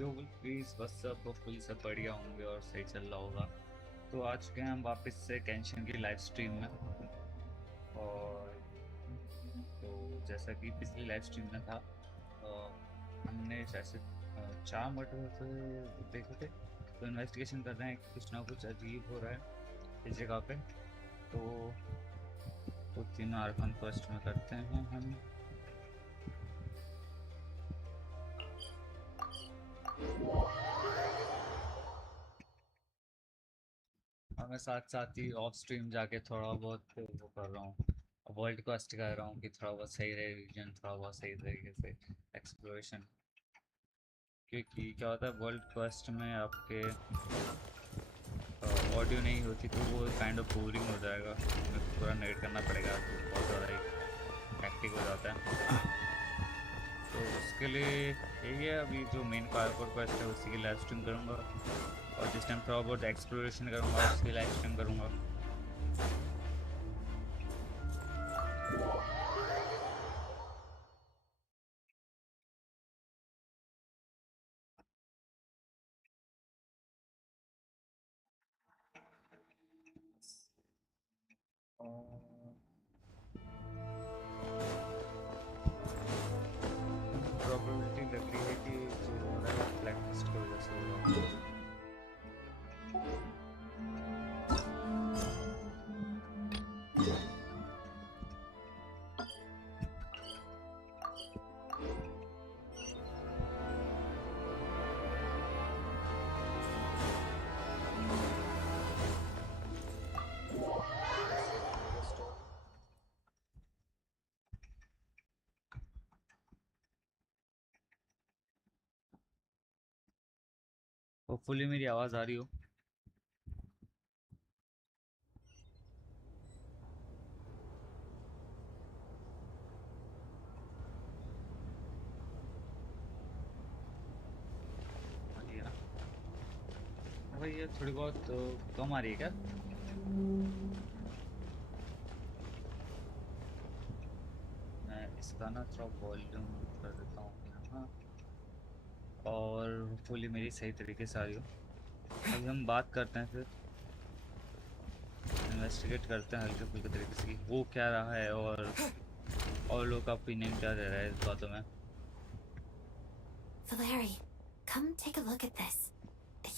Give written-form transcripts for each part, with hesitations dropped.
यो please बस सब full सब बढ़िया होंगे और सही चल रहा होगा। तो आ चुके हैं हम वापस से कैंशन की लाइव स्ट्रीम में। और तो जैसा कि पिछली लाइव स्ट्रीम में था, हमने जैसे 4 मर्डर से देखे थे। तो इन्वेस्टिगेशन कर रहे हैं कि कुछ ना कुछ अजीब हो रहा है इस जगह पे। तो तीनों आर्कन फर्स्ट में करते हैं हम। और मैं साथ साथ ही ऑफ स्ट्रीम जाके थोड़ा बहुत वो कर रहा हूँ, वर्ल्ड क्वेस्ट कर रहा हूँ कि थोड़ा बहुत सही रहे रीजन, थोड़ा बहुत सही तरीके से एक्सप्लोरेशन। क्योंकि क्या होता है वर्ल्ड क्वेस्ट में आपके ऑडियो नहीं होती तो वो काइंड ऑफ बोरिंग हो जाएगा, मेरे को पूरा नेट करना पड़ेगा तो बहुत ज़्यादा ही हैक्टिक हो जाता है। तो उसके लिए यही है, अभी जो मेन पार्कोर क्वेस्ट है उसी की लाइव स्ट्रीम करूँगा, और जिस टाइम थोड़ा बहुत एक्सप्लोरेशन करूँगा उसकी लाइव स्ट्रीम करूँगा। प्रोबेबिलिटी लग रही है कि जो हो रहा है वो ब्लैक लिस्ट की वजह से हो रहा है। होपफुली मेरी आवाज़ आ रही हो। आ रही है ना? भाई ये थोड़ी बहुत कम आ रही है क्या? मैं इसका ना थोड़ा वॉल्यूम कर देता हूँ यहाँ, और फुली मेरी सही तरीके से आ रही हो। अभी हम बात करते हैं, फिर इन्वेस्टिगेट करते हैं हल्के फुल्के तरीके से कि हो क्या रहा है, और लोग का ओपिनियन क्या रह रहा है इस बातों में। Valeri, come take a look at this.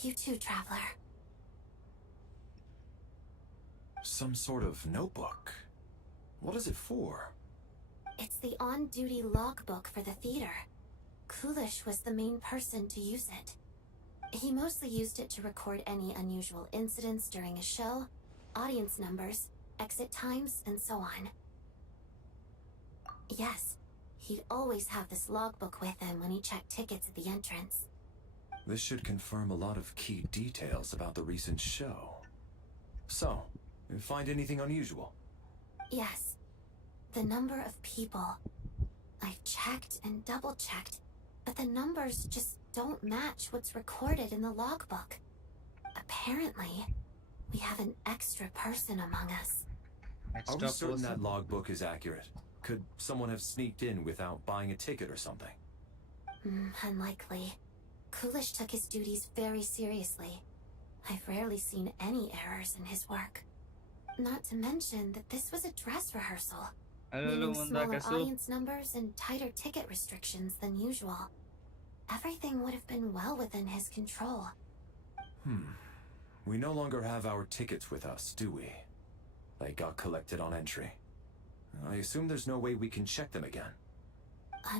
You too, traveler. Some sort of notebook. What is it for? It's the on-duty logbook for the theater. Kulish was the main person to use it. He mostly used it to record any unusual incidents during a show, audience numbers, exit times, and so on. Yes, he'd always have this logbook with him when he checked tickets at the entrance. This should confirm a lot of key details about the recent show. So, you find anything unusual? Yes. The number of people. I've checked and double-checked, but the numbers just don't match what's recorded in the logbook. Apparently, we have an extra person among us. Are we certain that logbook is accurate? Could someone have sneaked in without buying a ticket or something? Unlikely. Kulish took his duties very seriously. I've rarely seen any errors in his work. Not to mention that this was a dress rehearsal, meaning smaller audience numbers and tighter ticket restrictions than usual. Everything would have been well within his control. We no longer have our tickets with us, do we? They got collected on entry. I assume there's no way we can check them again.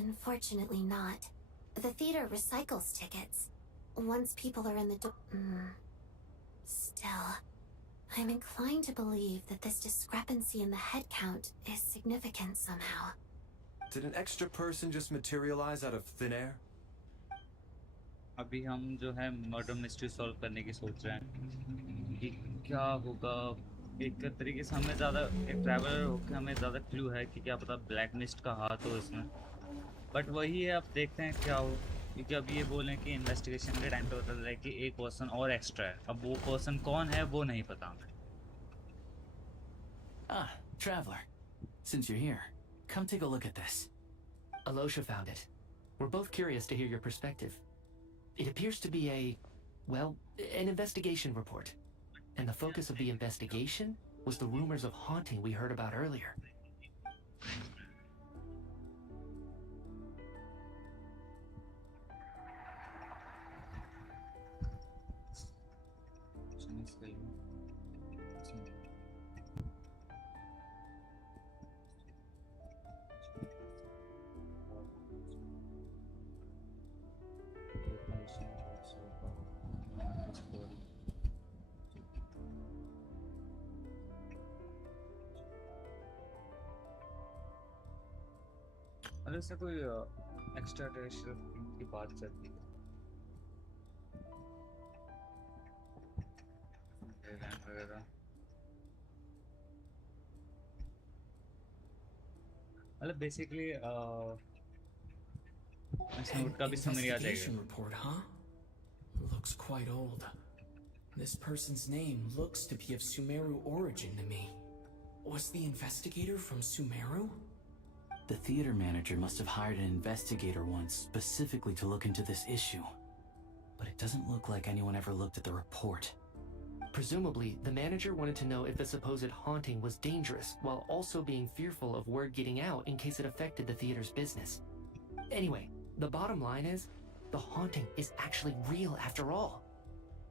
Unfortunately not. The theater recycles tickets. Once people are in the Still, I'm inclined to believe that this discrepancy in the head count is significant somehow. Did an extra person just materialize out of thin air? अभी हम जो है murder mystery solve करने की सोच रहे हैं कि क्या होगा। एक तरीके से हमें ज़्यादा, एक ट्रैवलर होकर हमें ज़्यादा क्लू है कि क्या पता ब्लैक लिस्ट का हाथ हो इसमें। बट वही है, अब देखते हैं क्या हो, क्योंकि अभी ये बोलें कि इन्वेस्टिगेशन के टाइम पे पता चला है कि एक पर्सन और एक्स्ट्रा है। अब वो पर्सन कौन है वो नहीं पता हमें। Ah, traveler. Since you're here, come take a look at this. Alosha found it. We're both curious to hear your perspective. It appears to be well, an investigation report. And the focus of the investigation was the rumors of haunting we heard about earlier. मतलब इससे कोई extra terrestrial की बात चलती है वगैरह मतलब basically इस नोट का भी समरी आ जाएगा Investigation report, huh? Looks quite old. This person's name looks to be of Sumeru origin to me. Was the investigator from Sumeru? The theater manager must have hired an investigator once specifically to look into this issue. But it doesn't look like anyone ever looked at the report. Presumably, the manager wanted to know if the supposed haunting was dangerous, while also being fearful of word getting out in case it affected the theater's business. Anyway, the bottom line is, the haunting is actually real after all.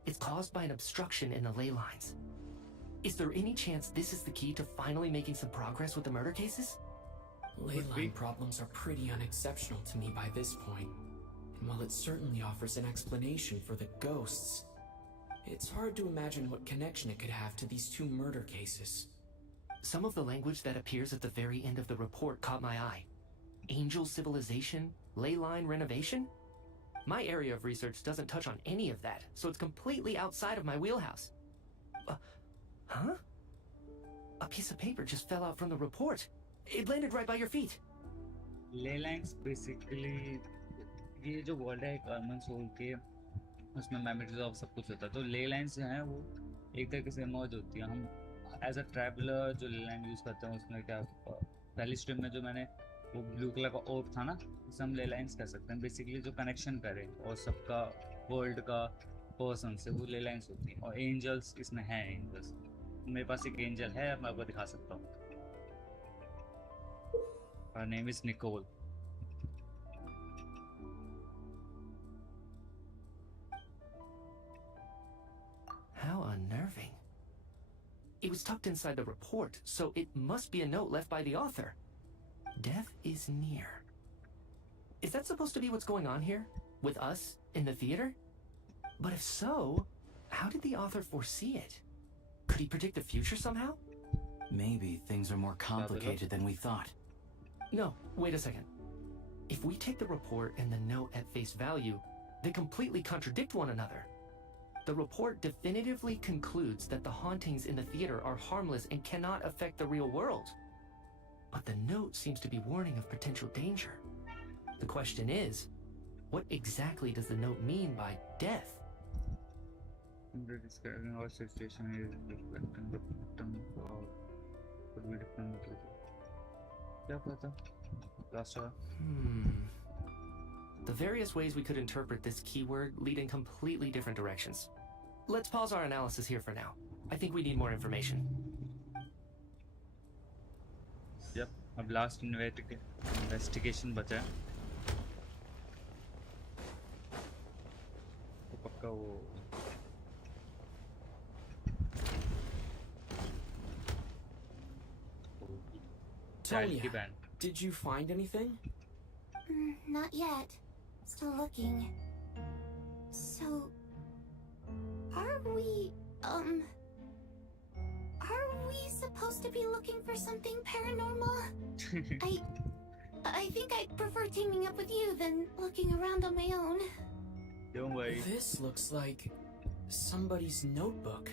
It's caused by an obstruction in the ley lines. Is there any chance this is the key to finally making some progress with the murder cases? Ley line problems are pretty unexceptional to me by this point. And while it certainly offers an explanation for the ghosts, it's hard to imagine what connection it could have to these two murder cases. Some of the language that appears at the very end of the report caught my eye. Angel civilization, ley line renovation? My area of research doesn't touch on any of that, so it's completely outside of my wheelhouse. Huh? A piece of paper just fell out from the report. It landed right by your feet. ले lines basically ये जो world है एक Arman soul के उसमें memories of सब कुछ होता है तो ले लाइंस जो हैं वो एक तरीके से मौज होती है हम एज अ ट्रैवलर जो ले लाइन यूज़ करते हैं उसमें क्या पहली स्ट्रीम में जो मैंने वो ब्लू कलर का ऑर्ब था ना उसे हम ले लाइंस कह सकते हैं बेसिकली जो कनेक्शन करे और सबका वर्ल्ड का पर्सन से वो ले लाइंस होती हैं और एंजल्स इसमें हैं एंजल्स मेरे पास एक एंजल है मैं आपको दिखा सकता हूँ Her name is Nicole. How unnerving. It was tucked inside the report, so it must be a note left by the author. Death is near. Is that supposed to be what's going on here? With us, in the theater? But if so, how did the author foresee it? Could he predict the future somehow? Maybe things are more complicated than we thought. No, wait a second. If we take the report and the note at face value, they completely contradict one another. The report definitively concludes that the hauntings in the theater are harmless and cannot affect the real world. But the note seems to be warning of potential danger. The question is, what exactly does the note mean by death? Describing our situation is reflecting the victim or could be different. क्या पता last hour The various ways we could interpret this keyword lead in completely different directions. Let's pause our analysis here for now. I think we need more information. Yep, अब last investigation बचा है तो पक्का वो Tonya, did you find anything? Not yet. Still looking. So, are we supposed to be looking for something paranormal? I think I'd prefer teaming up with you than looking around on my own. Don't worry. This looks like somebody's notebook.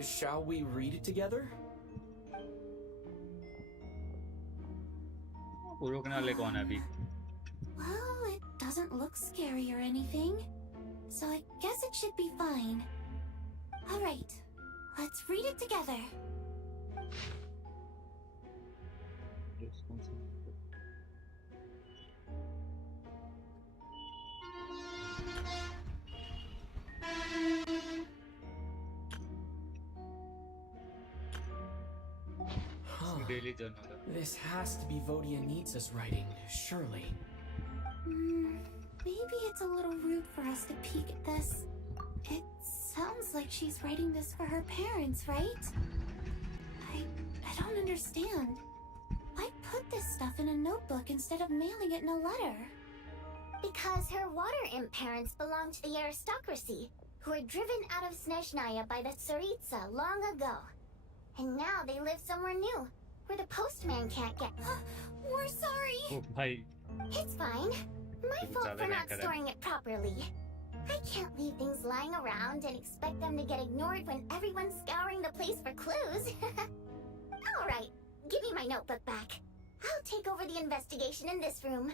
Shall we read it together? रोकने वाले कौन है अभी Well, it doesn't look scary or anything, so I guess it should be fine. Alright, let's read it together. Daily journal है। This has to be Vodia Nietzsche's writing, surely. Maybe it's a little rude for us to peek at this. It sounds like she's writing this for her parents, right? I don't understand. Why put this stuff in a notebook instead of mailing it in a letter? Because her water imp parents belong to the aristocracy, who were driven out of Snezhnaya by the Tsaritsa long ago. And now they live somewhere new, where the postman can't get. We're sorry. ओ भाई It's fine. My तुम fault ज्यादा for क्या not करें? storing it properly. I can't leave things lying around and expect them to get ignored when everyone's scouring the place for clues. Alright, give me my notebook back. I'll take over the investigation in this room.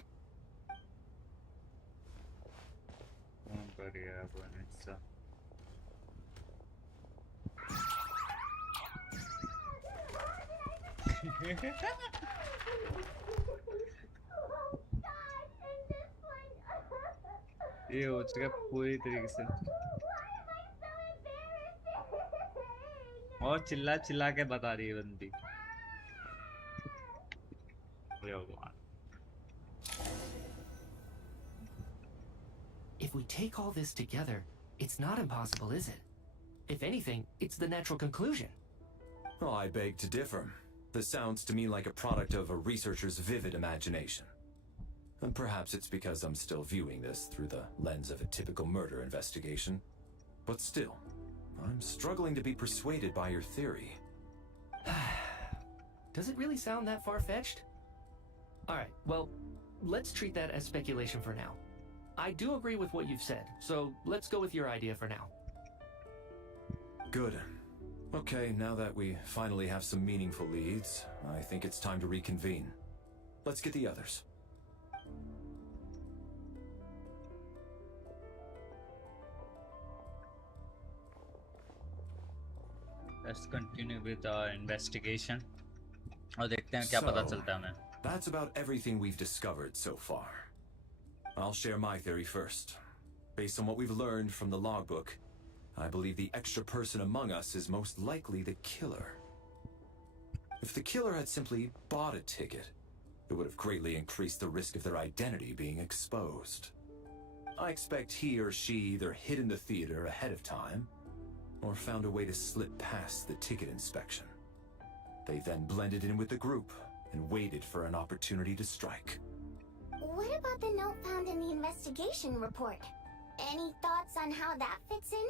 कौन करेगा वो ऐसा? ये हो चुका पूरी तरीके से और चिल्ला चिल्ला के बता रही है बंदी। अरे भगवान। If we take all this together, it's not impossible, is it? If anything, it's the natural conclusion. Well, I beg to differ. This sounds to me like a product of a researcher's vivid imagination. And perhaps it's because I'm still viewing this through the lens of a typical murder investigation. But still, I'm struggling to be persuaded by your theory. Does it really sound that far-fetched? Alright, well, let's treat that as speculation for now. I do agree with what you've said, so let's go with your idea for now. Good. Okay, now that we finally have some meaningful leads, I think it's time to reconvene. Let's get the others. Let's continue with our investigation. और देखते हैं क्या पता चलता है हमें। That's about everything we've discovered so far. I'll share my theory first. Based on what we've learned from the logbook, I believe the extra person among us is most likely the killer. If the killer had simply bought a ticket, it would have greatly increased the risk of their identity being exposed. I expect he or she either hid in the theater ahead of time, or found a way to slip past the ticket inspection. They then blended in with the group and waited for an opportunity to strike. What about the note found in the investigation report? Any thoughts on how that fits in?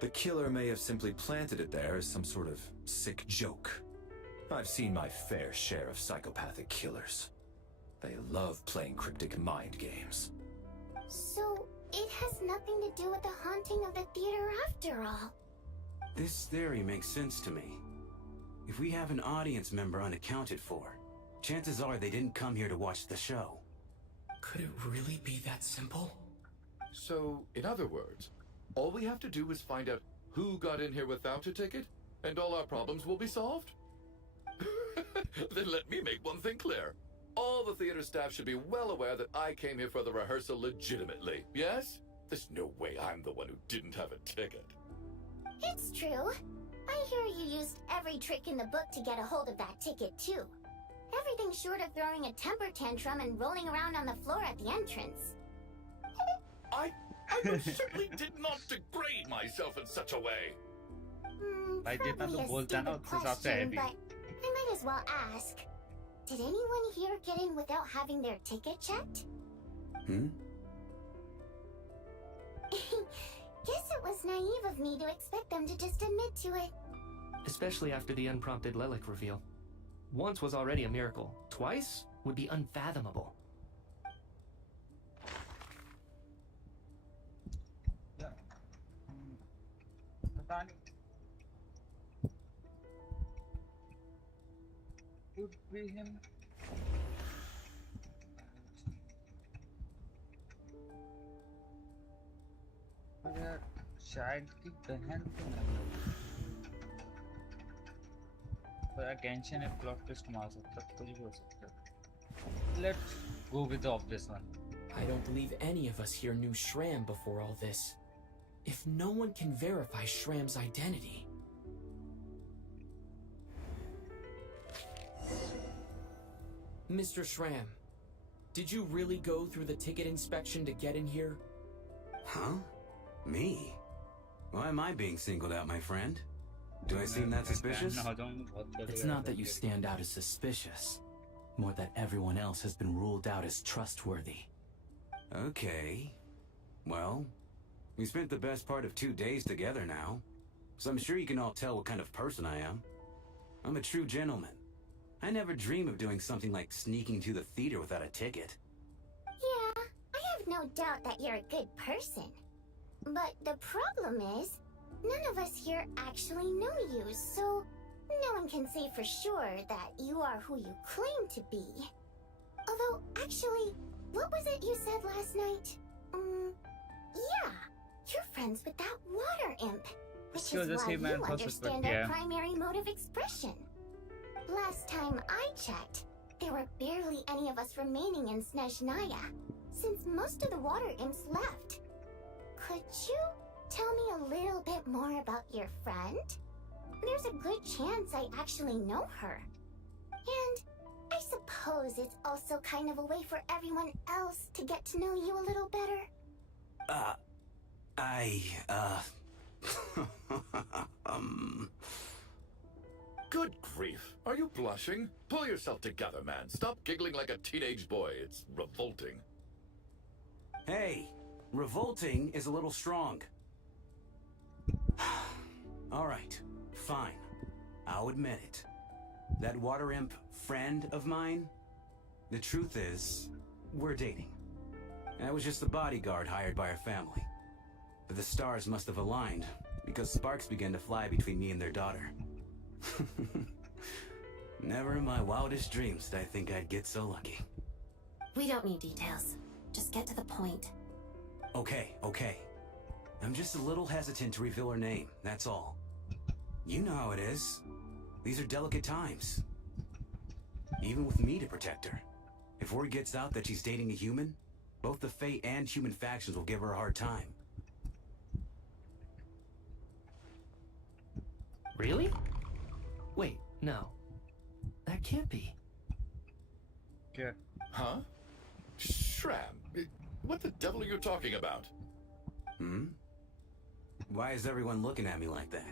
The killer may have simply planted it there as some sort of sick joke. I've seen my fair share of psychopathic killers. They love playing cryptic mind games. So, it has nothing to do with the haunting of the theater after all. This theory makes sense to me. If we have an audience member unaccounted for, chances are they didn't come here to watch the show. Could it really be that simple? So, in other words, all we have to do is find out who got in here without a ticket, and all our problems will be solved? Then let me make one thing clear. All the theater staff should be well aware that I came here for the rehearsal legitimately, yes? There's no way I'm the one who didn't have a ticket. It's true. I hear you used every trick in the book to get a hold of that ticket, too. Everything short of throwing a temper tantrum and rolling around on the floor at the entrance. I most certainly did not degrade myself in such a way. भाई जितना Probably तुम a बोलता है ना stupid उस हिसाब से है question, भी। but I might as well ask. Did anyone here get in without having their ticket checked? Guess it was naive of me to expect them to just admit to it. Especially after the unprompted Lelic reveal. Once was already a miracle. Twice would be unfathomable. पता नहीं। Could be him. अगर शायद की बहन तो नहीं पर tension है प्लॉट ट्विस्ट मार सकता कुछ भी हो सकता है let's go with the obvious one I don't believe any of us here knew Shram before all this. If no one can verify Shram's identity... Mr. Shram, did you really go through the ticket inspection to get in here? Huh? Me? Why am I being singled out, my friend? Do I seem that suspicious? It's not that you stand out as suspicious, more that everyone else has been ruled out as trustworthy. Okay. Well, we spent the best part of 2 days together now, so I'm sure you can all tell what kind of person I am. I'm a true gentleman. I never dream of doing something like sneaking to the theater without a ticket. Yeah, I have no doubt that you're a good person. But the problem is, none of us here actually know you, so no one can say for sure that you are who you claim to be. Although, actually, what was it you said last night? Yeah, you're friends with that water imp, which is why you understand our primary mode of expression. Last time I checked, there were barely any of us remaining in Snezhnaya, since most of the water imps left. Could you tell me a little bit more about your friend? There's a good chance I actually know her. And I suppose it's also kind of a way for everyone else to get to know you a little better. Good grief. Are you blushing? Pull yourself together, man. Stop giggling like a teenage boy. It's revolting. Hey, revolting is a little strong. All right, fine. I'll admit it. That water imp friend of mine, the truth is, we're dating. I was just the bodyguard hired by our family. But the stars must have aligned, because sparks began to fly between me and their daughter. Never in my wildest dreams did I think I'd get so lucky. We don't need details. Just get to the point. Okay. I'm just a little hesitant to reveal her name, that's all. You know how it is. These are delicate times. Even with me to protect her. If word gets out that she's dating a human, both the Fae and human factions will give her a hard time. Really? Wait, no. That can't be. Yeah. Huh? Shram, what the devil are you talking about? Why is everyone looking at me like that?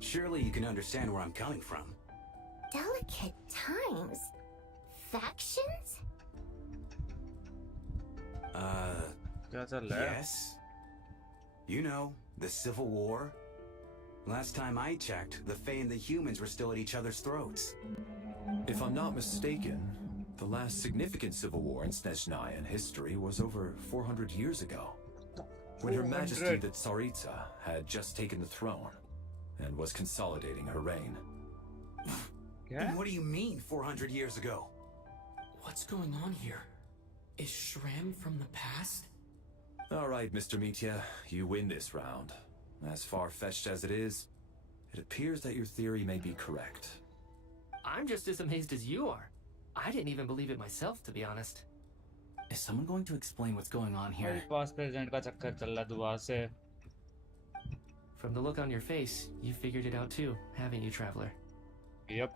Surely you can understand where I'm coming from. Delicate times? Factions? Yes. You know, the Civil War. Last time I checked, the Fae and the humans were still at each other's throats. If I'm not mistaken, the last significant civil war in Snezhnayan history was over 400 years ago, when Her Majesty the Tsaritsa had just taken the throne and was consolidating her reign. And what do you mean, 400 years ago? What's going on here? Is Shram from the past? All right, Mr. Mitya, you win this round. As far-fetched as it is, it appears that your theory may be correct. I'm just as amazed as you are. I didn't even believe it myself, to be honest. Is someone going to explain what's going on here? मेरे पास president का चक्कर चल रहा दोबारा से. From the look on your face, you figured it out too, haven't you, Traveler? Yep.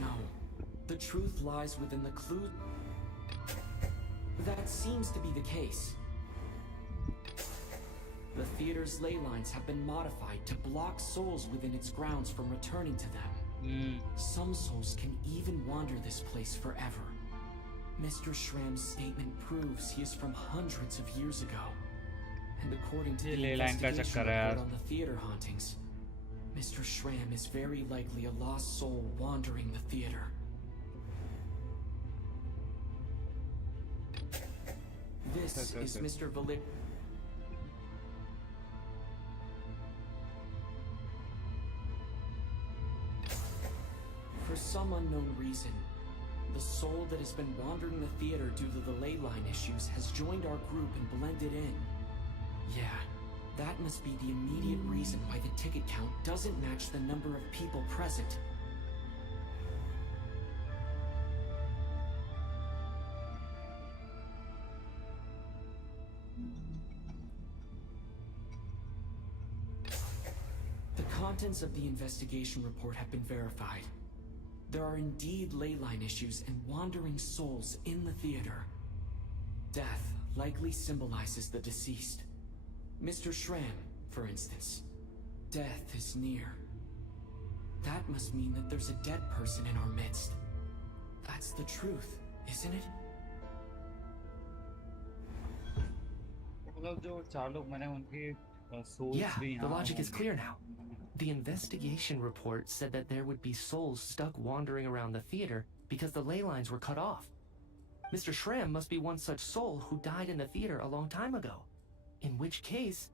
No. The truth lies within the clue. That seems to be the case. The theater's ley lines have been modified to block souls within its grounds from returning to them. Some souls can even wander this place forever. Mr. Shram's statement proves he is from hundreds of years ago. And according to ये the ley line का investigation चक्कर है यार. report on the theater hauntings, Mr. Shram is very likely a lost soul wandering the theater. This is Mr. Valit. For some unknown reason, the soul that has been wandering the theater due to the ley line issues has joined our group and blended in. Yeah, That must be the immediate reason why the ticket count doesn't match the number of people present. The contents of the investigation report have been verified. There are indeed ley line issues and wandering souls in the theater. Death likely symbolizes the deceased. Mr. Schramm, for instance. Death is near. That must mean that there's a dead person in our midst. That's the truth, isn't it? मतलब जो चार लोग मरे उनकी souls Yeah, भी the यहाँ logic is होंगी। clear now. The investigation report said that there would be souls stuck wandering around the theater because the ley lines were cut off. Mr. Schramm must be one such soul who died in the theater a long time ago. In which case,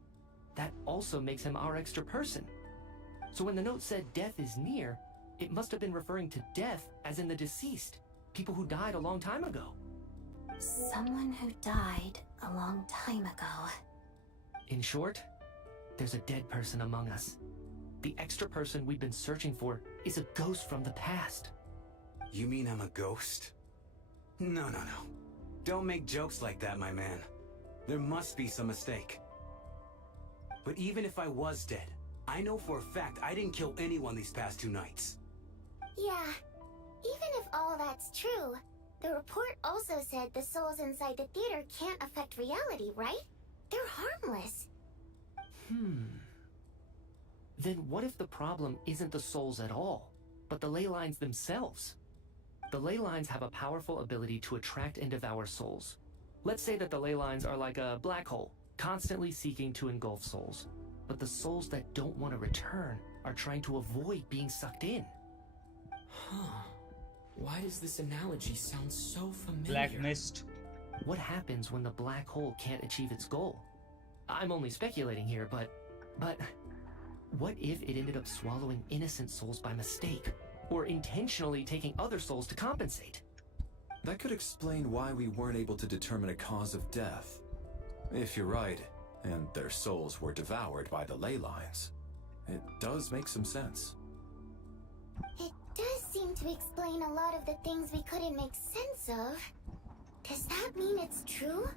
that also makes him our extra person. So when the note said death is near, it must have been referring to death as in the deceased, people who died a long time ago. Someone who died a long time ago. In short, there's a dead person among us. The extra person we've been searching for is a ghost from the past. You mean I'm a ghost? No. Don't make jokes like that, my man. There must be some mistake. But even if I was dead, I know for a fact I didn't kill anyone these past 2 nights. Yeah, even if all that's true, the report also said the souls inside the theater can't affect reality, right? They're harmless. Then what if the problem isn't the souls at all, but the ley lines themselves? The ley lines have a powerful ability to attract and devour souls. Let's say that the ley lines are like a black hole, constantly seeking to engulf souls. But the souls that don't want to return are trying to avoid being sucked in. Huh. Why does this analogy sound so familiar? Black Mist. What happens when the black hole can't achieve its goal? I'm only speculating here, but what if it ended up swallowing innocent souls by mistake, or intentionally taking other souls to compensate? That could explain why we weren't able to determine a cause of death. If you're right, and their souls were devoured by the ley lines, it does make some sense. It does seem to explain a lot of the things we couldn't make sense of. Does that mean it's true?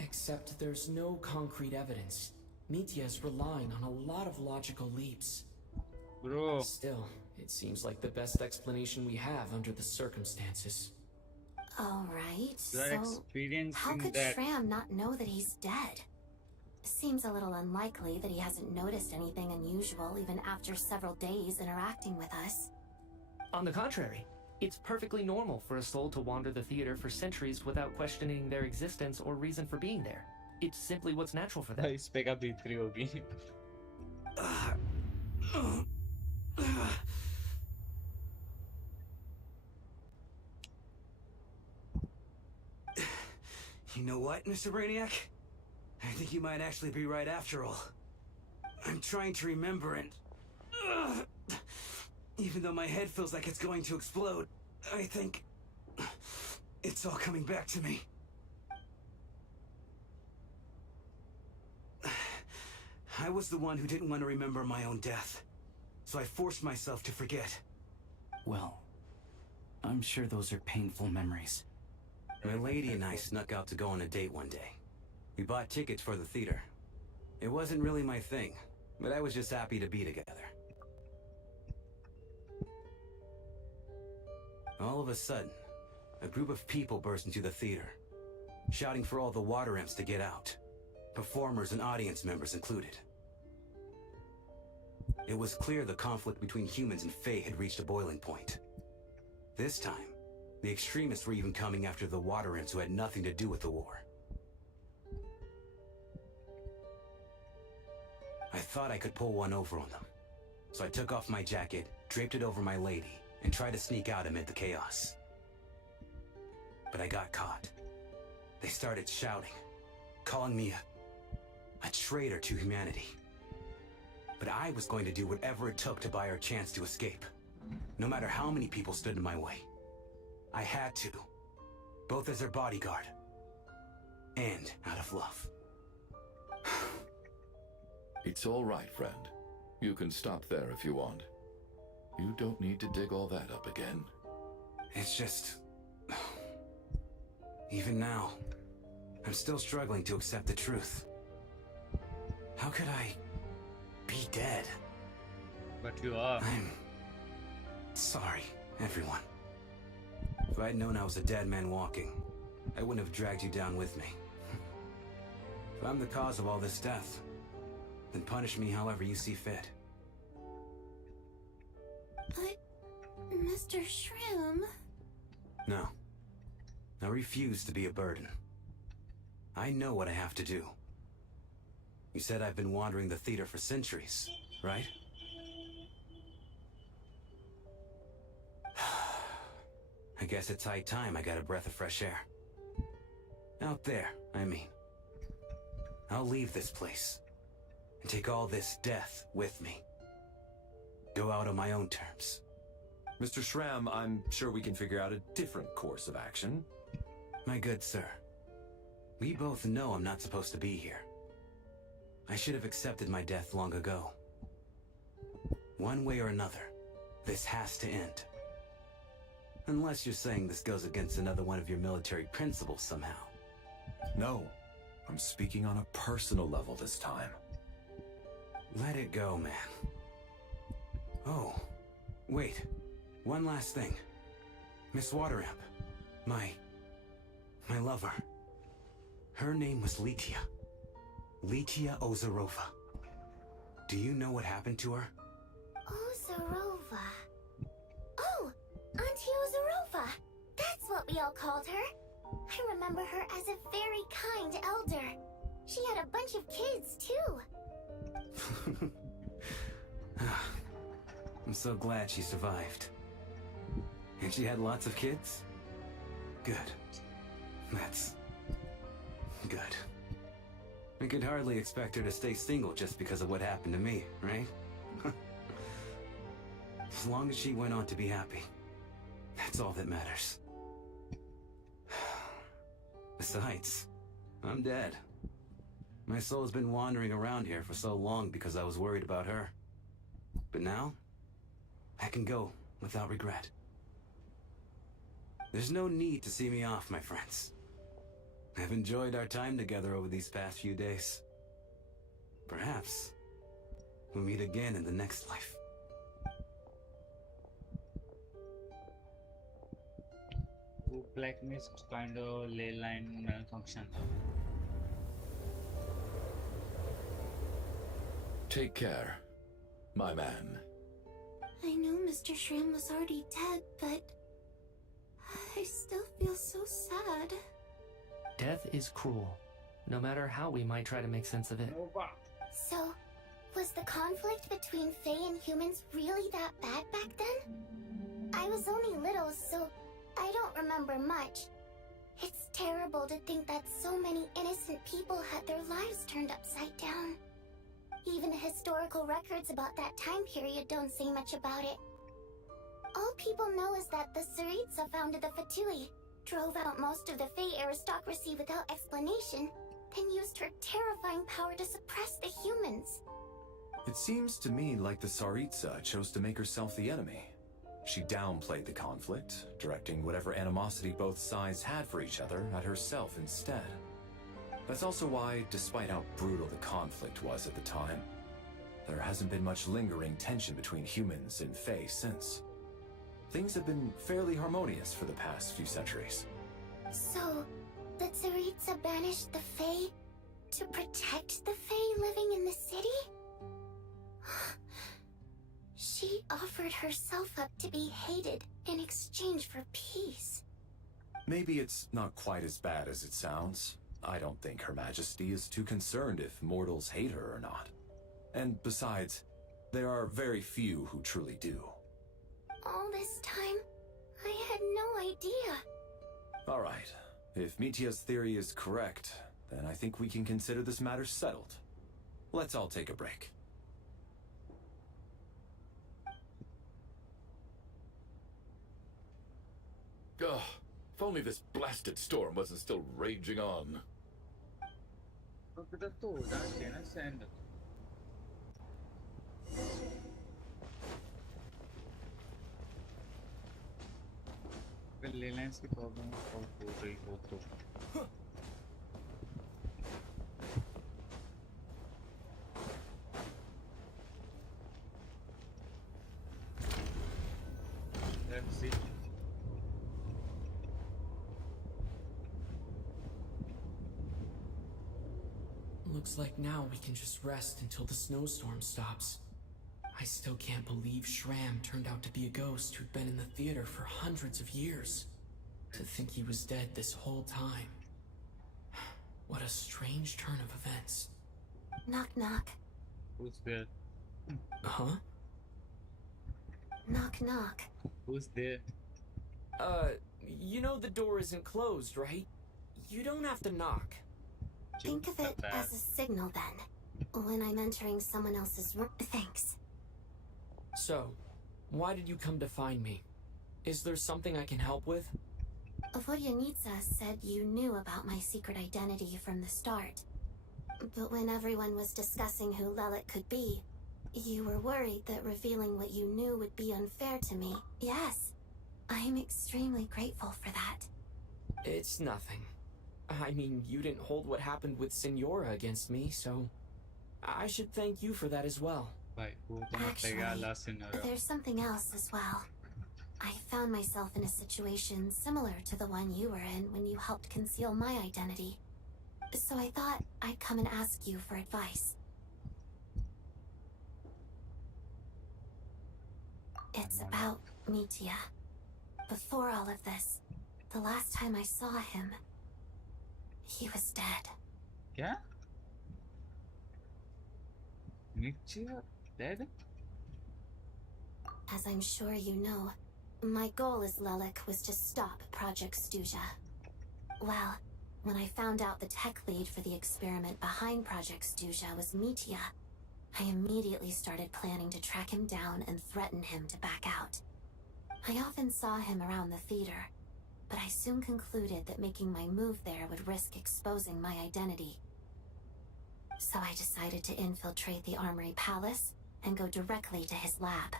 Except there's no concrete evidence. Mitya's relying on a lot of logical leaps. Bro, Still, it seems like the best explanation we have under the circumstances. Alright, you're so experiencing how could that. Schramm not know that he's dead? Seems a little unlikely that he hasn't noticed anything unusual even after several days interacting with us. On the contrary, it's perfectly normal for a soul to wander the theater for centuries without questioning their existence or reason for being there. It's simply what's natural for them. इस पे का भीतरी होगी। You know what, Mr. Brainiac? I think you might actually be right after all. I'm trying to remember and... even though my head feels like it's going to explode, I think... it's all coming back to me. I was the one who didn't want to remember my own death, so I forced myself to forget. Well, I'm sure those are painful memories. My lady and I snuck out to go on a date one day. We bought tickets for the theater. It wasn't really my thing, but I was just happy to be together. All of a sudden, a group of people burst into the theater, shouting for all the water imps to get out, performers and audience members included. It was clear the conflict between humans and Fae had reached a boiling point. This time, the extremists were even coming after the water imps who had nothing to do with the war. I thought I could pull one over on them, so I took off my jacket, draped it over my lady, and tried to sneak out amid the chaos. But I got caught. They started shouting, calling me a traitor to humanity. But I was going to do whatever it took to buy our chance to escape, no matter how many people stood in my way. I had to, both as their bodyguard and out of love. It's all right, friend. You can stop there if you want. You don't need to dig all that up again. It's just... Even now, I'm still struggling to accept the truth. How could I be dead? But you are. I'm sorry, everyone. If I'd known I was a dead man walking, I wouldn't have dragged you down with me. If I'm the cause of all this death, then punish me however you see fit. But, Mr. Shroom... No. I refuse to be a burden. I know what I have to do. You said I've been wandering the theater for centuries, right? I guess it's high time I got a breath of fresh air. Out there, I mean. I'll leave this place and take all this death with me. Go out on my own terms. Mr. Shram, I'm sure we can figure out a different course of action. My good sir, we both know I'm not supposed to be here. I should have accepted my death long ago. One way or another, this has to end. Unless you're saying this goes against another one of your military principles somehow. No, I'm speaking on a personal level this time. Let it go, man. Oh, wait. One last thing. Miss Wateramp. My lover. Her name was Letia. Letia Ozarova. Do you know what happened to her? Ozarova. Oh, Auntie Ozarova. That's what we all called her. I remember her as a very kind elder. She had a bunch of kids, too. I'm so glad she survived. And she had lots of kids? Good. That's... good. I could hardly expect her to stay single just because of what happened to me, right? As long as she went on to be happy. That's all that matters. Besides, I'm dead. My soul's been wandering around here for so long because I was worried about her. But now, I can go without regret. There's no need to see me off, my friends. I've enjoyed our time together over these past few days. Perhaps we'll meet again in the next life. वो black mist kind of ley line malfunction. Take care, my man. I know Mr. Shroom was already dead, but... I still feel so sad. Death is cruel, no matter how we might try to make sense of it. So, was the conflict between Fae and humans really that bad back then? I was only little, so I don't remember much. It's terrible to think that so many innocent people had their lives turned upside down. Even the historical records about that time period don't say much about it. All people know is that the Tsaritsa founded the Fatui, drove out most of the Fae aristocracy without explanation, then used her terrifying power to suppress the humans. It seems to me like the Tsaritsa chose to make herself the enemy. She downplayed the conflict, directing whatever animosity both sides had for each other at herself instead. That's also why, despite how brutal the conflict was at the time, there hasn't been much lingering tension between humans and Fae since. Things have been fairly harmonious for the past few centuries. So, the Tsaritsa banished the Fae to protect the Fae living in the city? She offered herself up to be hated in exchange for peace. Maybe it's not quite as bad as it sounds. I don't think Her Majesty is too concerned if mortals hate her or not. And besides, there are very few who truly do. All this time, I had no idea. All right. If Mitia's theory is correct, then I think we can consider this matter settled. Let's all take a break. Ugh, if only this blasted storm wasn't still raging on. ले lens की problem solve हो रही हो तो let's see Looks like now we can just rest until the snowstorm stops. I still can't believe Shram turned out to be a ghost who'd been in the theater for hundreds of years. To think he was dead this whole time. What a strange turn of events. Knock, knock. who's there Huh? Knock, knock. who's there You know the door isn't closed, right? You don't have to knock. Think of it as a signal then. When I'm entering someone else's room. Thanks. So, why did you come to find me? Is there something I can help with? Vodyanitsa said you knew about my secret identity from the start. But when everyone was discussing who Lelik could be, you were worried that revealing what you knew would be unfair to me. Yes, I'm extremely grateful for that. It's nothing. I mean, you didn't hold what happened with Senora against me, so I should thank you for that as well. भाई वो तो मत लेगा Actually, last scenario there's something else as well. I found myself in a situation similar to the one you were in when you helped conceal my identity. So I thought I'd come and ask you for advice. It's about Mitya. Before all of this, the last time I saw him, he was dead. क्या नीचे dead As I'm sure you know, my goal as Lelik was to stop Project Stuja. Well, when I found out the tech lead for the experiment behind Project Stuja was Mitya, I immediately started planning to track him down and threaten him to back out. I often saw him around the theater, but I soon concluded that making my move there would risk exposing my identity. So I decided to infiltrate the Armory Palace and go directly to his lab.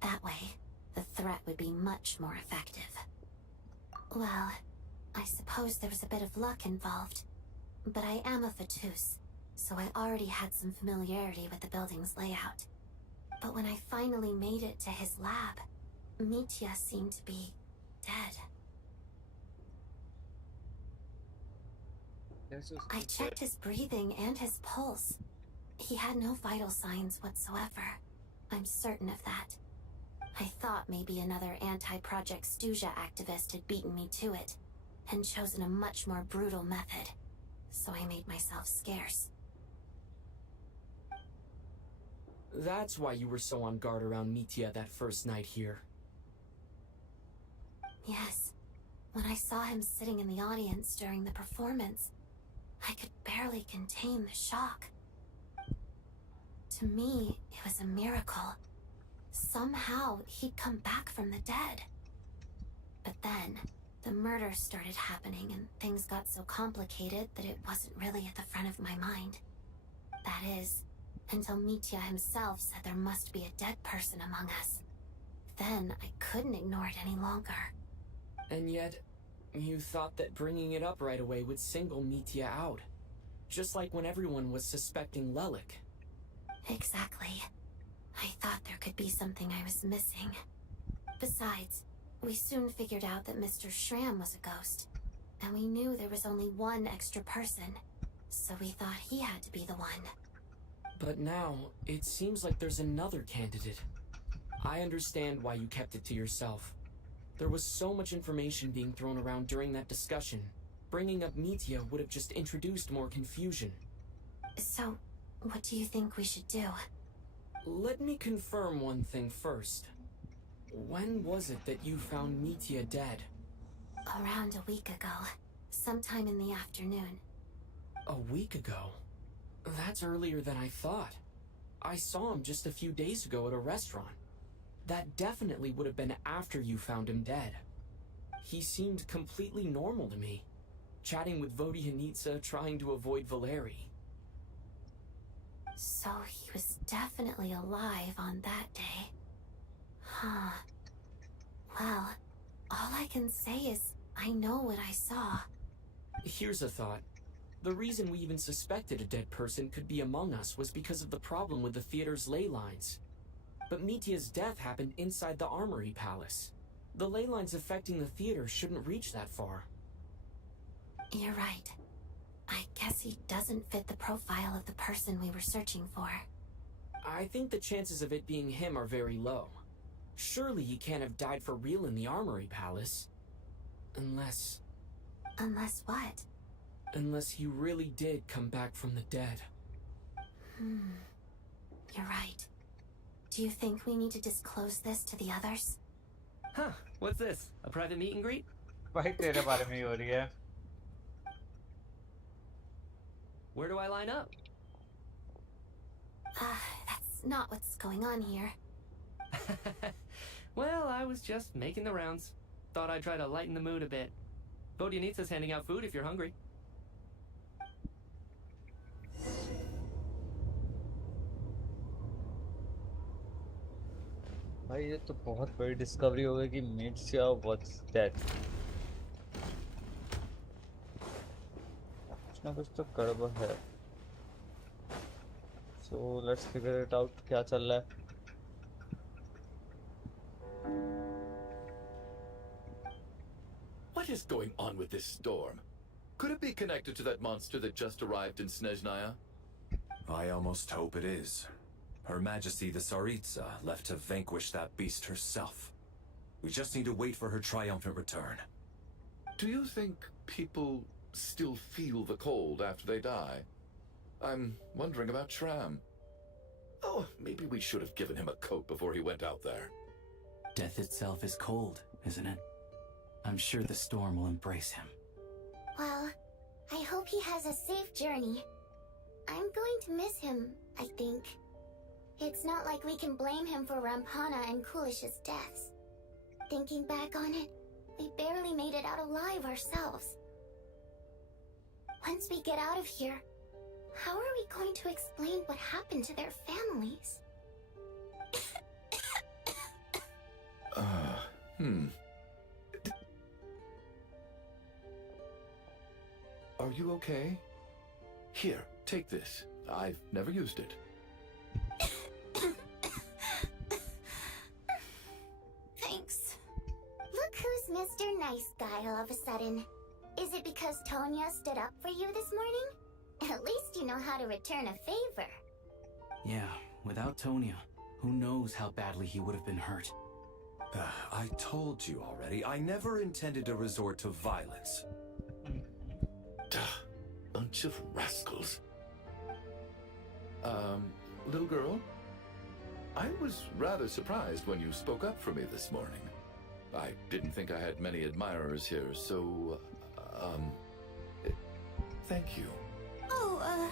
That way, the threat would be much more effective. Well, I suppose there was a bit of luck involved, but I am a Fatus, so I already had some familiarity with the building's layout. But when I finally made it to his lab, Mitya seemed to be dead. I checked his breathing and his pulse. He had no vital signs whatsoever. I'm certain of that. I thought maybe another anti-Project Stuja activist had beaten me to it, and chosen a much more brutal method. So I made myself scarce. That's why you were so on guard around Mitya that first night here. Yes. When I saw him sitting in the audience during the performance, I could barely contain the shock. To me, it was a miracle. Somehow, he'd come back from the dead. But then, the murder started happening and things got so complicated that it wasn't really at the front of my mind. That is, until Mitya himself said there must be a dead person among us. Then, I couldn't ignore it any longer. And yet, you thought that bringing it up right away would single Mitya out. Just like when everyone was suspecting Lelik. Exactly. I thought there could be something I was missing. Besides, we soon figured out that Mr. Shram was a ghost. And we knew there was only one extra person. So we thought he had to be the one. But now, it seems like there's another candidate. I understand why you kept it to yourself. There was so much information being thrown around during that discussion. Bringing up Mitya would have just introduced more confusion. So, what do you think we should do? Let me confirm one thing first. When was it that you found Mitya dead? Around a week ago. Sometime in the afternoon. A week ago? That's earlier than I thought. I saw him just a few days ago at a restaurant. That definitely would have been after you found him dead. He seemed completely normal to me. Chatting with Vodyanitsa, trying to avoid Valeri. So he was definitely alive on that day. Huh. Well, all I can say is I know what I saw. Here's a thought. The reason we even suspected a dead person could be among us was because of the problem with the theater's ley lines. But Mitya's death happened inside the Armory Palace. The ley lines affecting the theater shouldn't reach that far. You're right. I guess he doesn't fit the profile of the person we were searching for. I think the chances of it being him are very low. Surely he can't have died for real in the Armory Palace. Unless what? Unless he really did come back from the dead. You're right. Do you think we need to disclose this to the others? Huh, what's this? A private meet and greet? भाई तेरे बारे में ही हो रही है. Where do I line up? That's not what's going on here. Well, I was just making the rounds. Thought I'd try to lighten the mood a bit. Vodyanitsa's handing out food if you're hungry. भाई ये तो बहुत बड़ी discovery हो गई कि मिर्चा what's that. कुछ ना कुछ तो गड़बड़ है. So let's figure it out क्या चल रहा है. What is going on with this storm? Could it be connected to that monster that just arrived in Snezhnaya? I almost hope it is. Her Majesty the Tsaritsa left to vanquish that beast herself. We just need to wait for her triumphant return. Do you think people still feel the cold after they die? I'm wondering about Shram. Oh, maybe we should have given him a coat before he went out there. Death itself is cold, isn't it? I'm sure the storm will embrace him. Well, I hope he has a safe journey. I'm going to miss him, I think. It's not like we can blame him for Rampana and Kulish's deaths. Thinking back on it, we barely made it out alive ourselves. Once we get out of here, how are we going to explain what happened to their families? Are you okay? Here, take this. I've never used it. Thanks. Look who's Mr. Nice Guy all of a sudden. Is it because Tonya stood up for you this morning? At least you know how to return a favor. Yeah, without Tonya, who knows how badly he would have been hurt. I told you already, I never intended to resort to violence. Bunch of rascals. Little girl? I was rather surprised when you spoke up for me this morning. I didn't think I had many admirers here, so, thank you. Oh,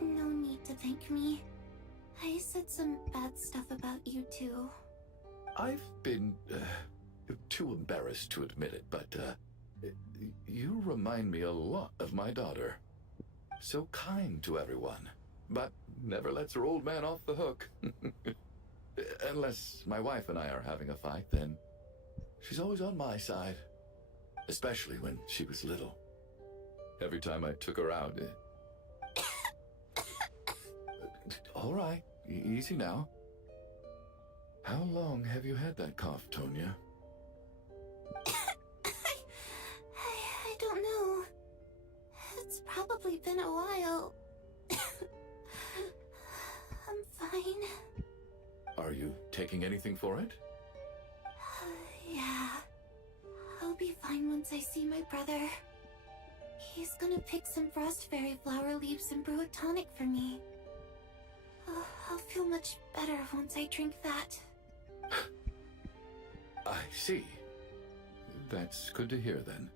no need to thank me. I said some bad stuff about you too. I've been, too embarrassed to admit it, but, you remind me a lot of my daughter. So kind to everyone, but never lets her old man off the hook. Unless my wife and I are having a fight, then she's always on my side. Especially when she was little. Every time I took her out... All right, easy now. How long have you had that cough, Tonya? I don't know. It's probably been a while. I'm fine. Are you taking anything for it? Yeah. I'll be fine once I see my brother. He's gonna pick some frost fairy flower leaves and brew a tonic for me. I'll feel much better once I drink that. I see. That's good to hear, then.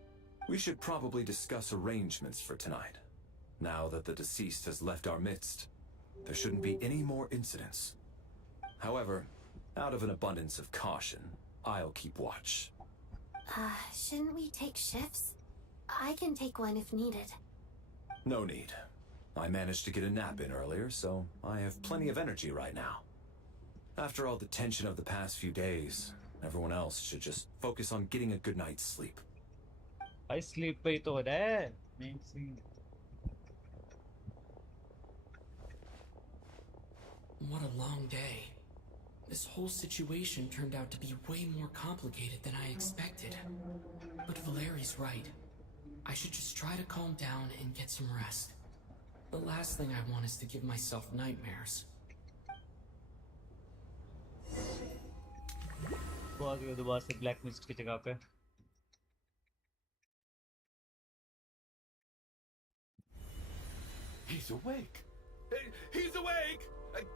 We should probably discuss arrangements for tonight. Now that the deceased has left our midst, there shouldn't be any more incidents. However, out of an abundance of caution, I'll keep watch. Shouldn't we take shifts? I can take one if needed. No need. I managed to get a nap in earlier, so I have plenty of energy right now. After all the tension of the past few days, Everyone else should just focus on getting a good night's sleep. भाई sleep पे ही तो हो रहा है main scene. What a long day. This whole situation turned out to be way more complicated than I expected. But Valeri's right. I should just try to calm down and get some rest. The last thing I want is to give myself nightmares. बहुत ही दोबारा से black mist की जगह पे. He's awake. He's awake!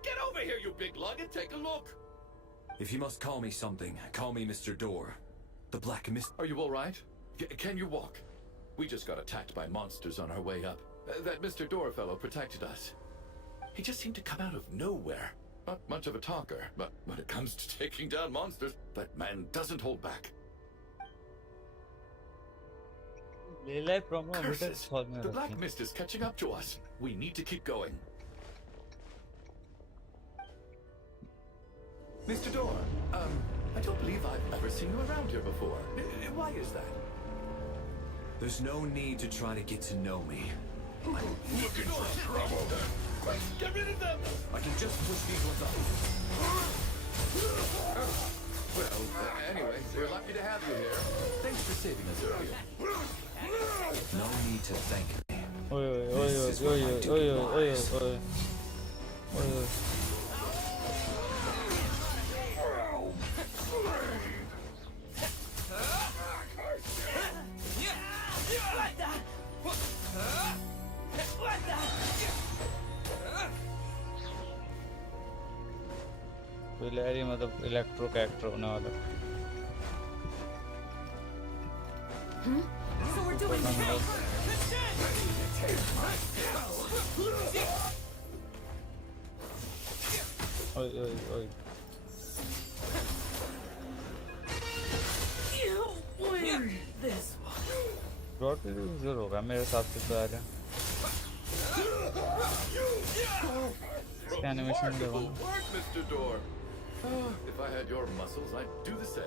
Get over here, you big lug, and take a look. If you must call me something, call me Mr. Door. The Black Mist. Are you all right? Can you walk? We just got attacked by monsters on our way up. That Mr. Door fellow protected us. He just seemed to come out of nowhere. Not much of a talker, but when it comes to taking down monsters, that man doesn't hold back. Curses! The Black Mist is catching up to us. We need to keep going. Mr. Door, I don't believe I've ever seen you around here before. Why is that? There's no need to try to get to know me. Looking for trouble. Quick, get rid of them! I can just push these ones up. Well, anyway, we're lucky to have you here. Thanks for saving us earlier. No need to thank me. ओए ओए This is ओए where my ओए duty ओए ओए lies. ओए ओए. विलेरी मतलब electro character होने वाला. So we're doing ओए ओए ओए. this one. ब्रॉड यूजर होगा मेरे हिसाब से तो यार. इसका एनिमेशन देखो. Remarkable work, Mr. Door. If I had your muscles, I'd do the same.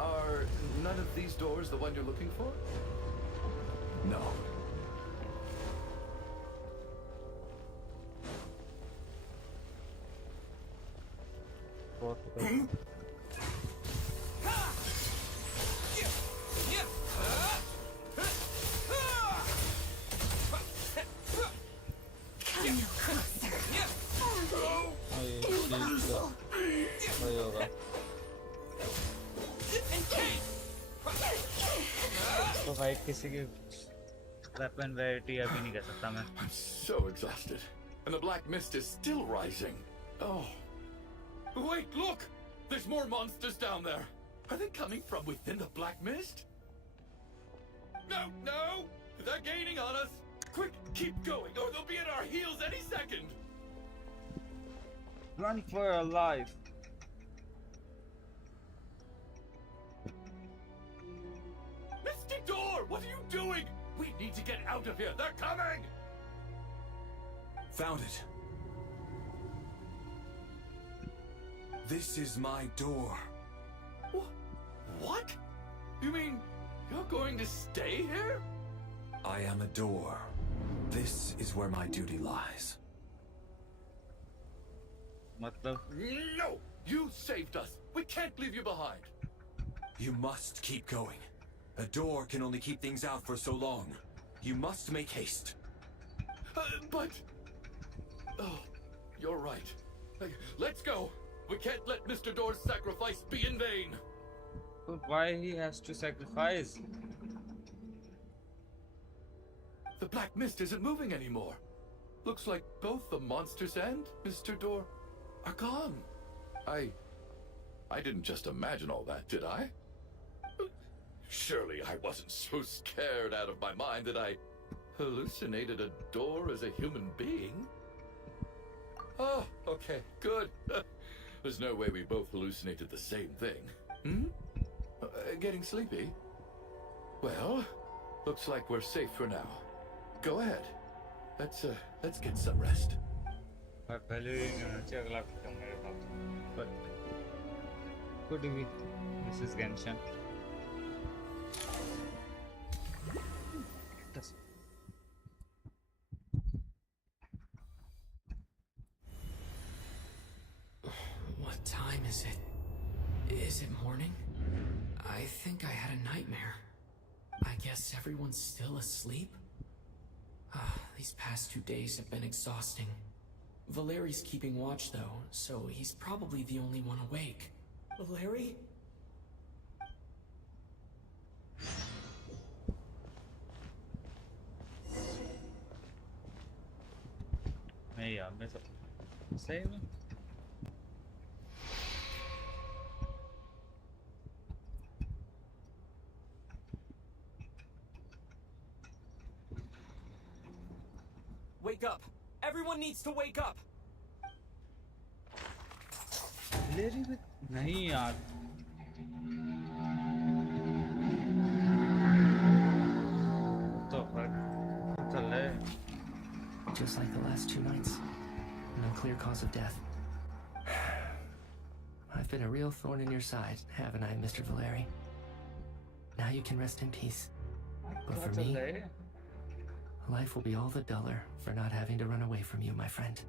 Are none of these doors the one you're looking for? No. वही होगा. तो भाई किसी की वेपन वैरायटी अभी नहीं कर सकता मैं. I'm so exhausted. And the black mist is still rising. Oh. Wait, look! There's more monsters down there. Are they coming from within the black mist? No, no! They're gaining on us! Quick, keep going, or they'll be at our heels any second! Run for your life. Mr. Door, what are you doing? We need to get out of here. They're coming! Found it. This is my door. What? You mean you're going to stay here? I am a door. This is where my duty lies. मतलब No! You saved us. We can't leave you behind. You must keep going. A door can only keep things out for so long. You must make haste. But... Oh, you're right. Let's go. We can't let Mr. Door's sacrifice be in vain. but why he has to sacrifice? The black mist isn't moving anymore. Looks like both the monsters and Mr. Door are gone. I didn't just imagine all that, did I? Surely I wasn't so scared out of my mind that I hallucinated a door as a human being. Oh, okay, good. There's no way we both hallucinated the same thing. Hmm? Getting sleepy? Well, looks like we're safe for now. Go ahead. Let's get some rest. मैं पहले ही नहीं चाहिए अगला खत्म मेरे पास but could be this is Genshin. What time is it? Is it morning? I think I had a nightmare. I guess everyone's still asleep? These past 2 days have been exhausting. Valeri's keeping watch though, so he's probably the only one awake. Valeri? नहीं यार मैं सब सही में Wake up! Everyone needs to wake up! लेरी में नहीं यार तो पर चल रहे Just like the last 2 nights. No clear cause of death. I've been a real thorn in your side, haven't I, Mr. Valeri? Now you can rest in peace. But for me, life will be all the duller for not having to run away from you, my friend.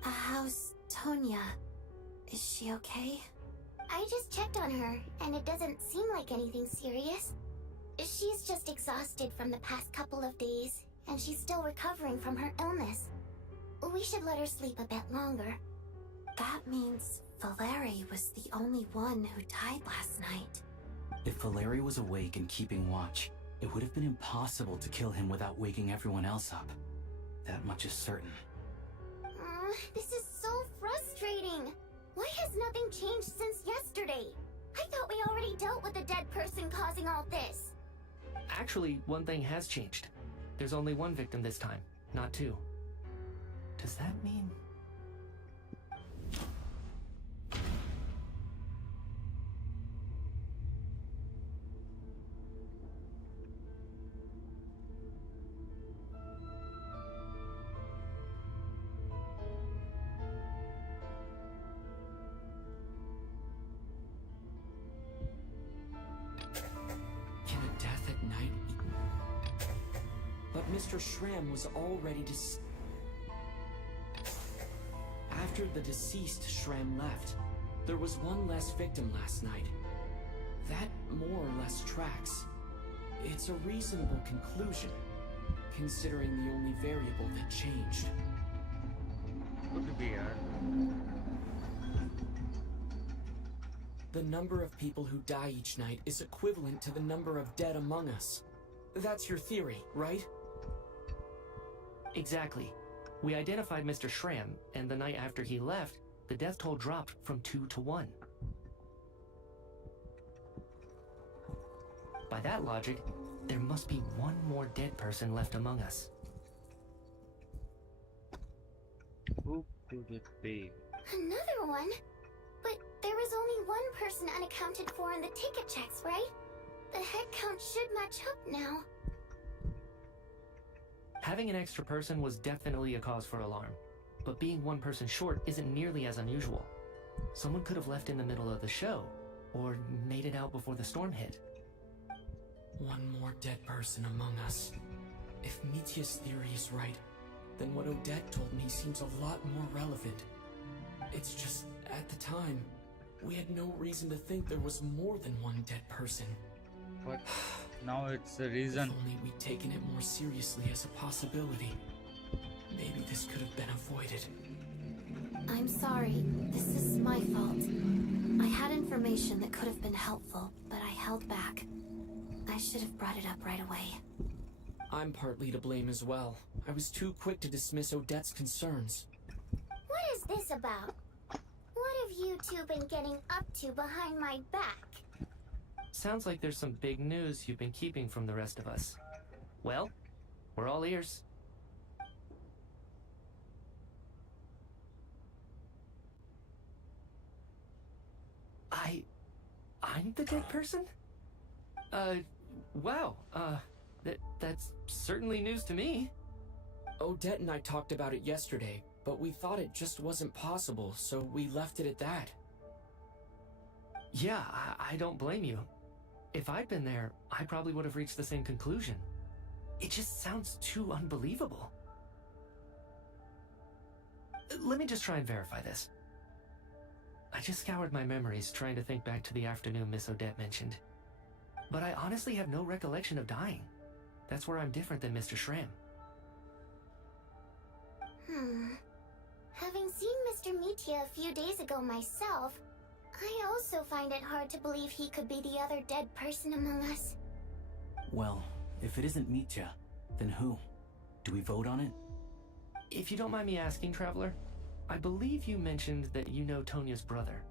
How's Tonya? Is she okay? I just checked on her, and it doesn't seem like anything serious. She's just exhausted from the past couple of days, and she's still recovering from her illness. We should let her sleep a bit longer. That means Valeri was the only one who died last night. If Valeri was awake and keeping watch, it would have been impossible to kill him without waking everyone else up. That much is certain. This is so frustrating. Why has nothing changed since yesterday? I thought we already dealt with the dead person causing all this. Actually, one thing has changed. There's only one victim this time, not 2. Does that mean... Can a death at night... But Mr. Shram was already After the deceased Shram left, there was one less victim last night. That more or less tracks. It's a reasonable conclusion, considering the only variable that changed. could be यार The number of people who die each night is equivalent to the number of dead among us. That's your theory, right? Exactly. We identified Mr. Shram, and the night after he left, the death toll dropped from 2 to 1. By that logic, there must be one more dead person left among us. who could it be Another one? But there was only one person unaccounted for in the ticket checks, right? The head count should match up now. Having an extra person was definitely a cause for alarm, but being one person short isn't nearly as unusual. Someone could have left in the middle of the show, or made it out before the storm hit. One more dead person among us. If Mitya's theory is right, then what Odette told me seems a lot more relevant. It's just, at the time, we had no reason to think there was more than one dead person. but now it's the If reason only we'd taken it more seriously as a possibility. Maybe this could have been avoided. I'm sorry. This is my fault. I had information that could have been helpful, but I held back. I should have brought it up right away. I'm partly to blame as well. I was too quick to dismiss Odette's concerns. What is this about? What have you two been getting up to behind my back? Sounds like there's some big news you've been keeping from the rest of us. Well, we're all ears. I'm the dead person? Wow, That's certainly news to me. Odette and I talked about it yesterday, but we thought it just wasn't possible, so we left it at that. Yeah, I don't blame you. If I'd been there, I probably would have reached the same conclusion. It just sounds too unbelievable. Let me just try and verify this. I just scoured my memories trying to think back to the afternoon Miss Odette mentioned. But I honestly have no recollection of dying. That's where I'm different than Mr. Shram. Having seen Mr. Mitya a few days ago myself, I also find it hard to believe he could be the other dead person among us. Well, if it isn't Mitya, then who? Do we vote on it? If you don't mind me asking, Traveler, I believe you mentioned that you know Tonya's brother.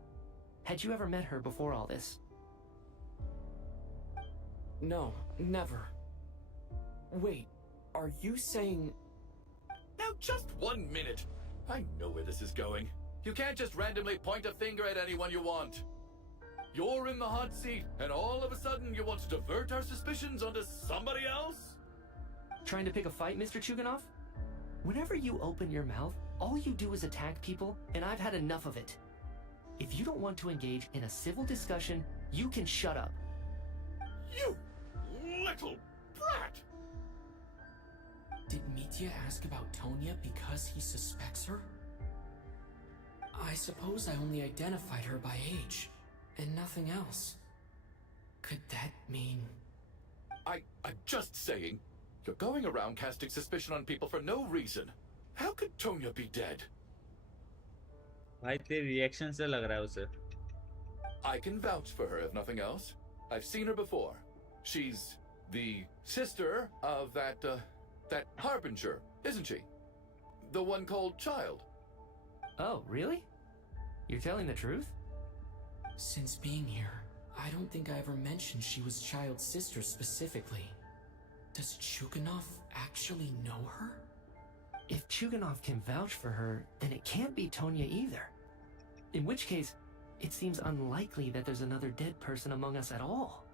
Had you ever met her before all this? No, never. Wait, are you saying... Now, just 1 minute. I know where this is going. You can't just randomly point a finger at anyone you want. You're in the hot seat, and all of a sudden you want to divert our suspicions onto somebody else? Trying to pick a fight, Mr. Chuganov? Whenever you open your mouth, all you do is attack people, and I've had enough of it. If you don't want to engage in a civil discussion, you can shut up. You little brat! Did Mitya ask about Tonya because he suspects her? I suppose I only identified her by age, and nothing else. Could that mean... I'm just saying, you're going around casting suspicion on people for no reason. How could Tonya be dead? भाई तेरे reaction से लग रहा है उसे. I can vouch for her if nothing else. I've seen her before. She's the sister of that harbinger, isn't she? The one called Child. Oh, really? You're telling the truth? Since being here, I don't think I ever mentioned she was Child's sister specifically. Does Chuganov actually know her? If Chuganov can vouch for her, then it can't be Tonya either. In which case, it seems unlikely that there's another dead person among us at all.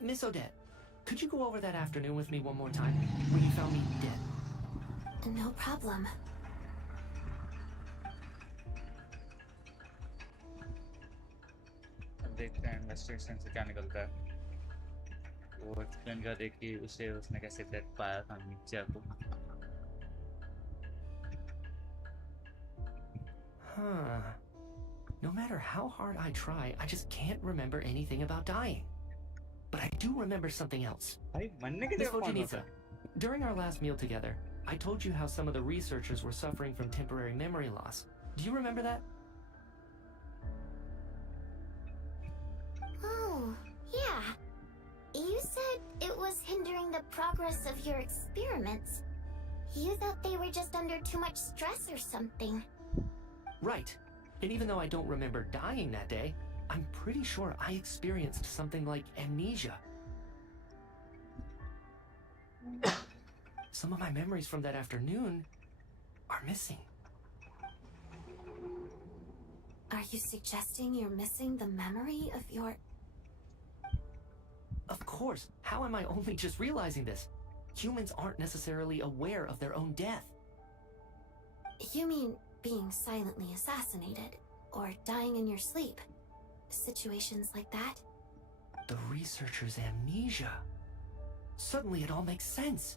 Miss Odette, could you go over that afternoon with me one more time, when you found me dead? No problem. देखते हैं investigation से क्या निकलता है. वो explain कर दे कि उसने कैसे डेथ पाया था नीचे को. No matter how hard I try, I just can't remember anything about dying. But I do remember something else. भाई मरने के Miss जगह कौन होता Vojanitsa, है? during our last meal together, I told you how some of the researchers were suffering from temporary memory loss. Do you remember that? Oh, yeah. You said it was hindering the progress of your experiments. You thought they were just under too much stress or something. Right. And even though I don't remember dying that day, I'm pretty sure I experienced something like amnesia. Some of my memories from that afternoon are missing. Are you suggesting you're missing the memory of your... Of course. How am I only just realizing this? Humans aren't necessarily aware of their own death. You mean being silently assassinated, or dying in your sleep? Situations like that? The researcher's amnesia. Suddenly it all makes sense.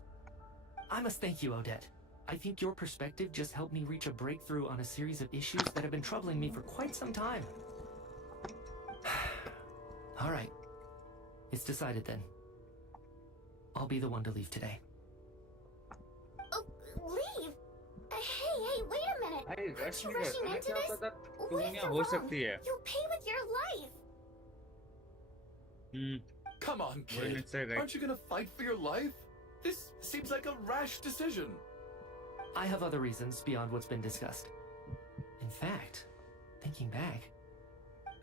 I must thank you, Odette. I think your perspective just helped me reach a breakthrough on a series of issues that have been troubling me for quite some time. All right. It's decided then. I'll be the one to leave today. Oh, leave? Hey, wait a minute. भाई Aren't rush you नहीं rushing करता. into क्या this? पता Wait, दुनिया you're हो wrong. सकती है. You'll pay with your life. Come on, What did kid. it say, right? Aren't you gonna fight for your life? This seems like a rash decision. I have other reasons beyond what's been discussed. In fact, thinking back,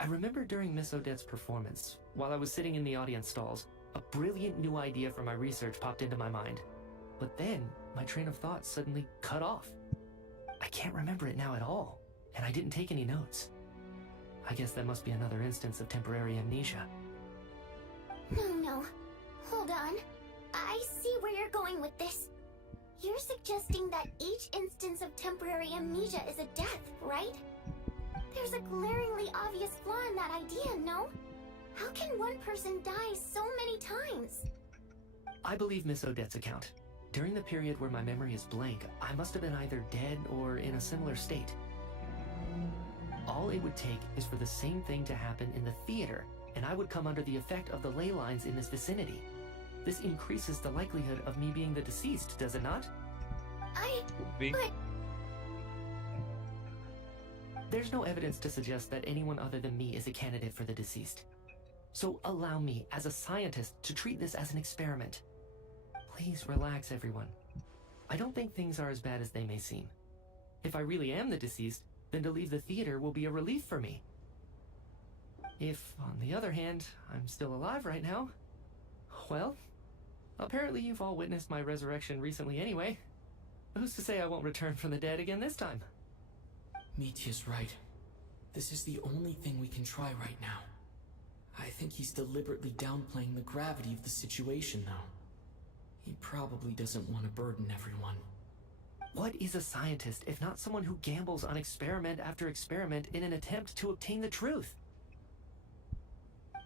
I remember during Miss Odette's performance, while I was sitting in the audience stalls, a brilliant new idea for my research popped into my mind. But then, my train of thought suddenly cut off. I can't remember it now at all, and I didn't take any notes. I guess that must be another instance of temporary amnesia. No. Hold on. I see where you're going with this. You're suggesting that each instance of temporary amnesia is a death, right? There's a glaringly obvious flaw in that idea, no? How can one person die so many times? I believe Miss Odette's account. During the period where my memory is blank, I must have been either dead or in a similar state. All it would take is for the same thing to happen in the theater, and I would come under the effect of the ley lines in this vicinity. This increases the likelihood of me being the deceased, does it not? But... There's no evidence to suggest that anyone other than me is a candidate for the deceased. So allow me, as a scientist, to treat this as an experiment. Please relax, everyone. I don't think things are as bad as they may seem. If I really am the deceased, then to leave the theater will be a relief for me. If, on the other hand, I'm still alive right now, well, apparently you've all witnessed my resurrection recently anyway. Who's to say I won't return from the dead again this time? Mitya's right. This is the only thing we can try right now. I think he's deliberately downplaying the gravity of the situation, though. He probably doesn't want to burden everyone. What is a scientist if not someone who gambles on experiment after experiment in an attempt to obtain the truth?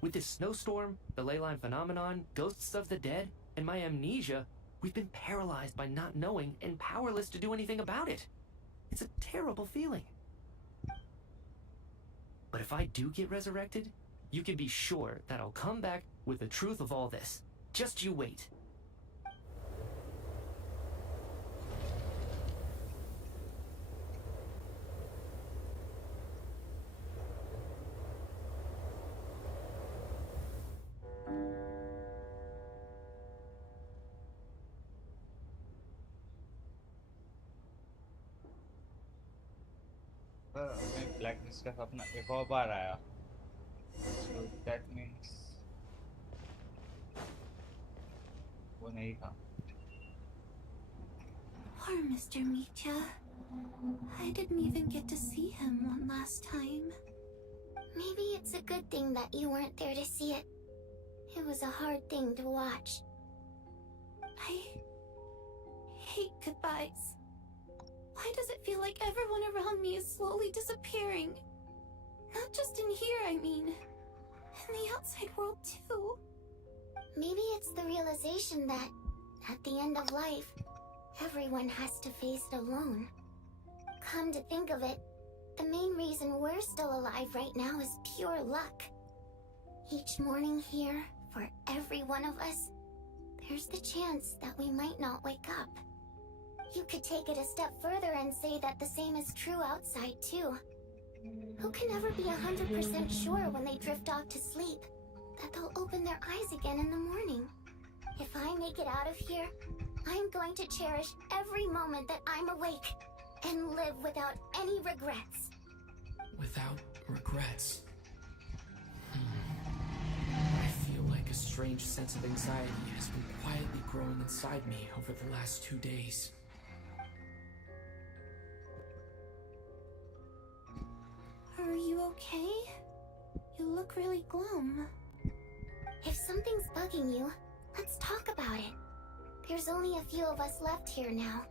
With this snowstorm, the ley line phenomenon, ghosts of the dead, and my amnesia, we've been paralyzed by not knowing and powerless to do anything about it. It's a terrible feeling. But if I do get resurrected, you can be sure that I'll come back with the truth of all this. Just you wait. Blacklist का अपना एक और बार आया, so that means वो नहीं था. Poor Mr. Mitya. I didn't even get to see him one last time. Maybe it's a good thing that you weren't there to see it. It was a hard thing to watch. I hate goodbyes. Why does it feel like everyone around me is slowly disappearing? Not just in here, I mean. In the outside world, too. Maybe it's the realization that, at the end of life, everyone has to face it alone. Come to think of it, the main reason we're still alive right now is pure luck. Each morning here, for every one of us, there's the chance that we might not wake up. You could take it a step further and say that the same is true outside, too. Who can ever be 100% sure when they drift off to sleep that they'll open their eyes again in the morning? If I make it out of here, I'm going to cherish every moment that I'm awake and live without any regrets. Without regrets. I feel like a strange sense of anxiety has been quietly growing inside me over the last 2 days. Are you okay? You look really glum. If something's bugging you, let's talk about it. There's only a few of us left here now.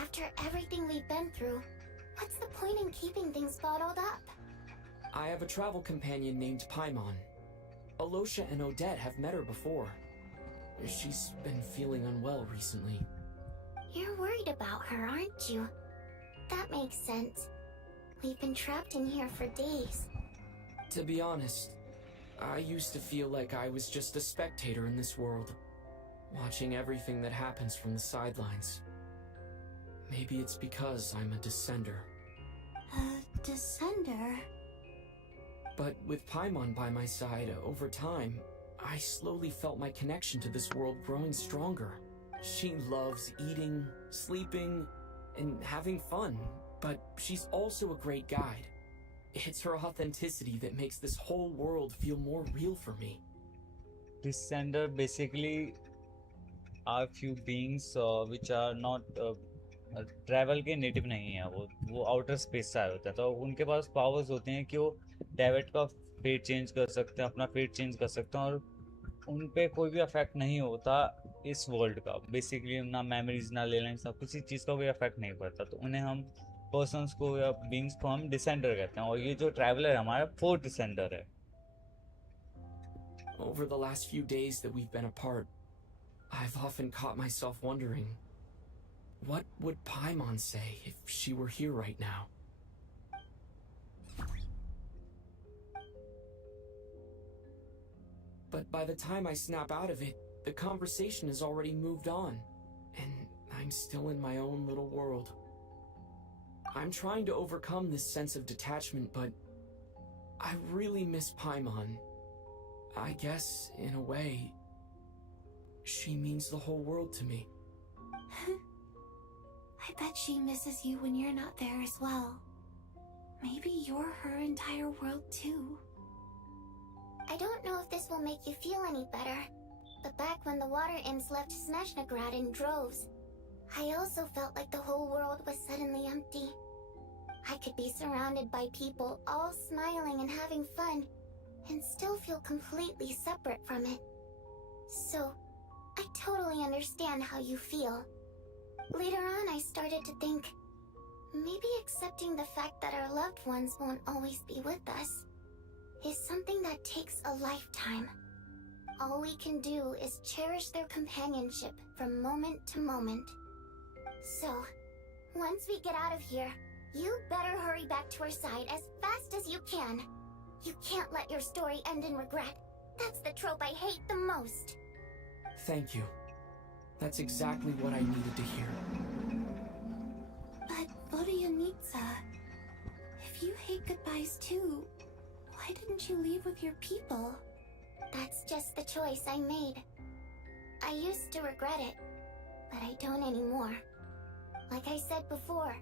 After everything we've been through, what's the point in keeping things bottled up? I have a travel companion named Paimon. Alosha and Odette have met her before. She's been feeling unwell recently. You're worried about her, aren't you? That makes sense. We've been trapped in here for days. To be honest, I used to feel like I was just a spectator in this world, watching everything that happens from the sidelines. Maybe it's because I'm a descender. A descender? But with Paimon by my side, over time, I slowly felt my connection to this world growing stronger. She loves eating, sleeping, and having fun, but she's also a great guide. It's her authenticity that makes this whole world feel more real for me. Descender basically are few beings which are not travel के native नहीं है, वो outer space से आए होते हैं, तो उनके पास पावर्स होते हैं कि वो डेविड का फेट चेंज कर सकते हैं, अपना फेट चेंज कर सकते हैं और उन पे कोई भी अफेक्ट नहीं होता इस वर्ल्ड का, बेसिकली ना मेमोरीज ना ले लें, सब किसी चीज़ का कोई अफेक्ट नहीं पड़ता, तो उन्हें हम पर्सन्स को या बींग्स को हम डिसेंडर कहते हैं, और ये जो ट्रैवलर है हमारा फोर्थ डिसेंडर है। Over the last few days that we've been apart, I've often caught myself wondering, what would Paimon say if she were here right now? But by the time I snap out of it, the conversation has already moved on, and I'm still in my own little world. I'm trying to overcome this sense of detachment, but I really miss Paimon. I guess, in a way, she means the whole world to me. I bet she misses you when you're not there as well. Maybe you're her entire world too. I don't know if this will make you feel any better, but back when the water imps left Snezhnograd in droves, I also felt like the whole world was suddenly empty. I could be surrounded by people, all smiling and having fun, and still feel completely separate from it. So, I totally understand how you feel. Later on, I started to think, maybe accepting the fact that our loved ones won't always be with us is something that takes a lifetime. All we can do is cherish their companionship from moment to moment. So, once we get out of here, you better hurry back to our side as fast as you can. You can't let your story end in regret. That's the trope I hate the most. Thank you. That's exactly what I needed to hear. But Vodyanitsa, if you hate goodbyes too, why didn't you leave with your people? That's just the choice I made. I used to regret it, but I don't anymore. Like I said before,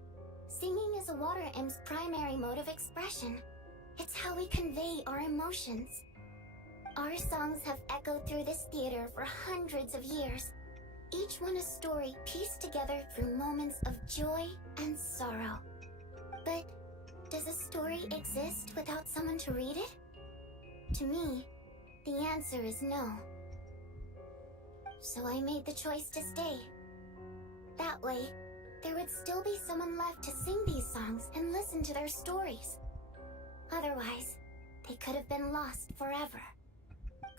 singing is a water imp's primary mode of expression. It's how we convey our emotions. Our songs have echoed through this theater for hundreds of years, each one a story pieced together through moments of joy and sorrow. But does a story exist without someone to read it? To me, the answer is no. So I made the choice to stay. That way, there would still be someone left to sing these songs and listen to their stories. Otherwise, they could have been lost forever.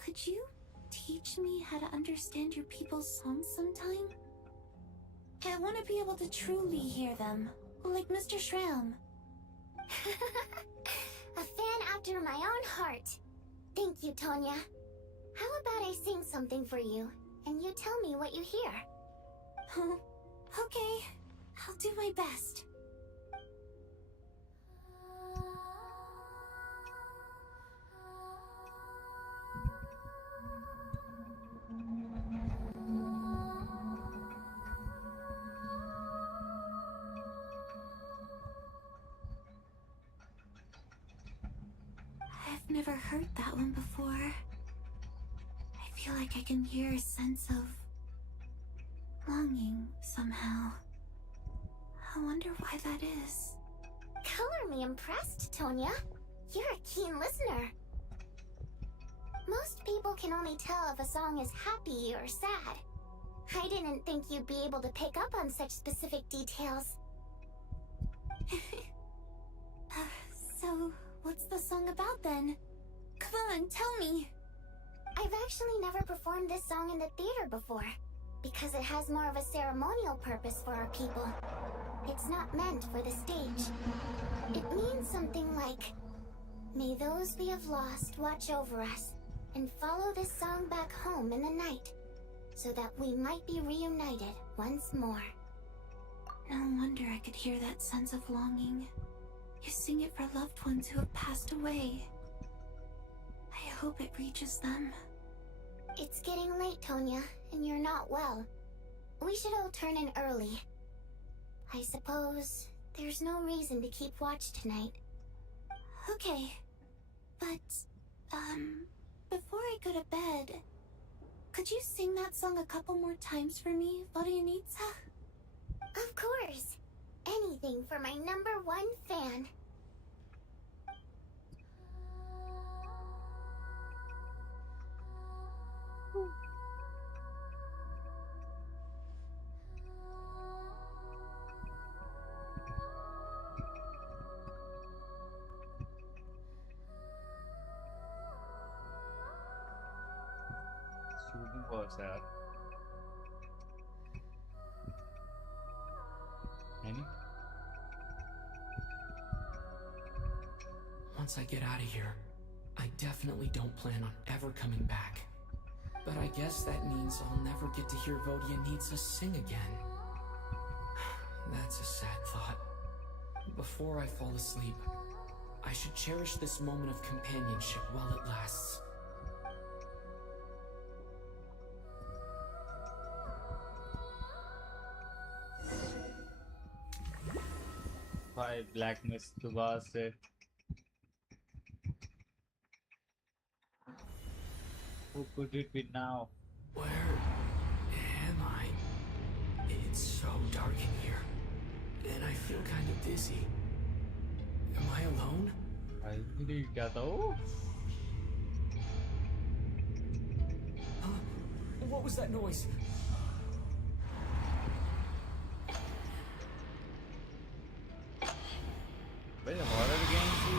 Could you teach me how to understand your people's songs sometime? I want to be able to truly hear them, like Mr. Shram. A fan after my own heart. Thank you, Tonya. How about I sing something for you, and you tell me what you hear? Okay, I'll do my best. I've never heard that one before. I feel like I can hear a sense of longing somehow. I wonder why that is. Color me impressed, Tonya. You're a keen listener. Most people can only tell if a song is happy or sad. I didn't think you'd be able to pick up on such specific details. So, what's the song about then? Come on, tell me! I've actually never performed this song in the theater before, because it has more of a ceremonial purpose for our people. It's not meant for the stage. It means something like, may those we have lost watch over us, and follow this song back home in the night, so that we might be reunited once more. No wonder I could hear that sense of longing. You sing it for loved ones who have passed away. I hope it reaches them. It's getting late, Tonya, and you're not well. We should all turn in early. I suppose there's no reason to keep watch tonight. Okay. But, before I go to bed, could you sing that song a couple more times for me, Vodyanitsa? Of course. Anything for my #1 fan. Soothing बहुत है यार, है नहीं? Once I get out of here, I definitely don't plan on ever coming back. But I guess that means I'll never get to hear Vodia needs us sing again. That's a sad thought. Before I fall asleep, I should cherish this moment of companionship while it lasts. भाई black mist दोबारा से who could it be now? Where am I? It's so dark in here, and I feel kind of dizzy. Am I alone? भाई मुझे क्या था वो? Huh? What was that noise? भाई horror game की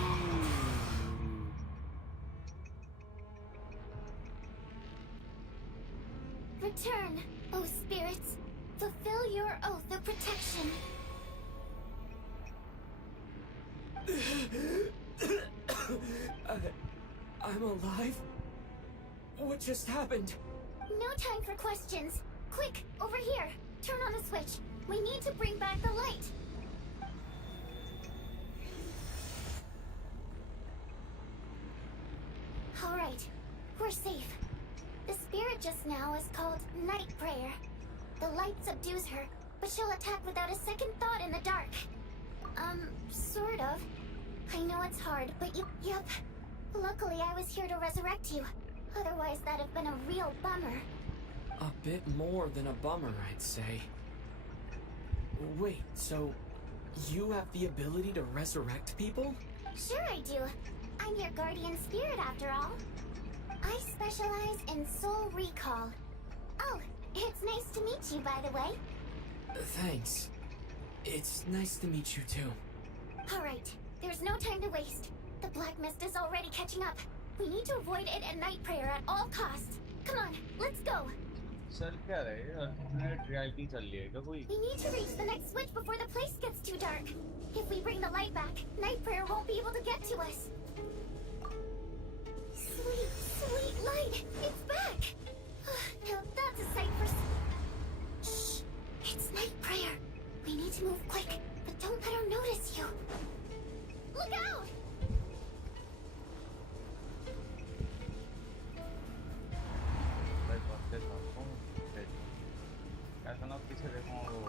Return, O spirits. Fulfill your oath of protection. I'm alive? What just happened? No time for questions. Quick, over here. Turn on the switch. We need to bring back the light. All right, we're safe. The spirit just now is called Night Prayer. The light subdues her, but she'll attack without a second thought in the dark. Sort of. I know it's hard, but yep. Luckily, I was here to resurrect you. Otherwise, that'd have been a real bummer. A bit more than a bummer, I'd say. Wait, so you have the ability to resurrect people? Sure I do. I'm your guardian spirit after all. I specialize in soul recall. Oh, it's nice to meet you, by the way. Thanks. It's nice to meet you too. Alright, there's no time to waste. The black mist is already catching up. We need to avoid it at night prayer at all costs. Come on, let's go. चल क्या रहे हैं? Alternate reality चल रही है क्या कोई? We need to reach the next switch before the place gets too dark. If we bring the light back, night prayer won't be able to get to us. Sweet, sweet light! It's back! Now that's a sight for... Shh! It's night prayer. We need to move quick, but don't let her notice you. Look out! भाई बहुत तेज भागता हूँ, तेज। कैसा ना पीछे देखूँ वो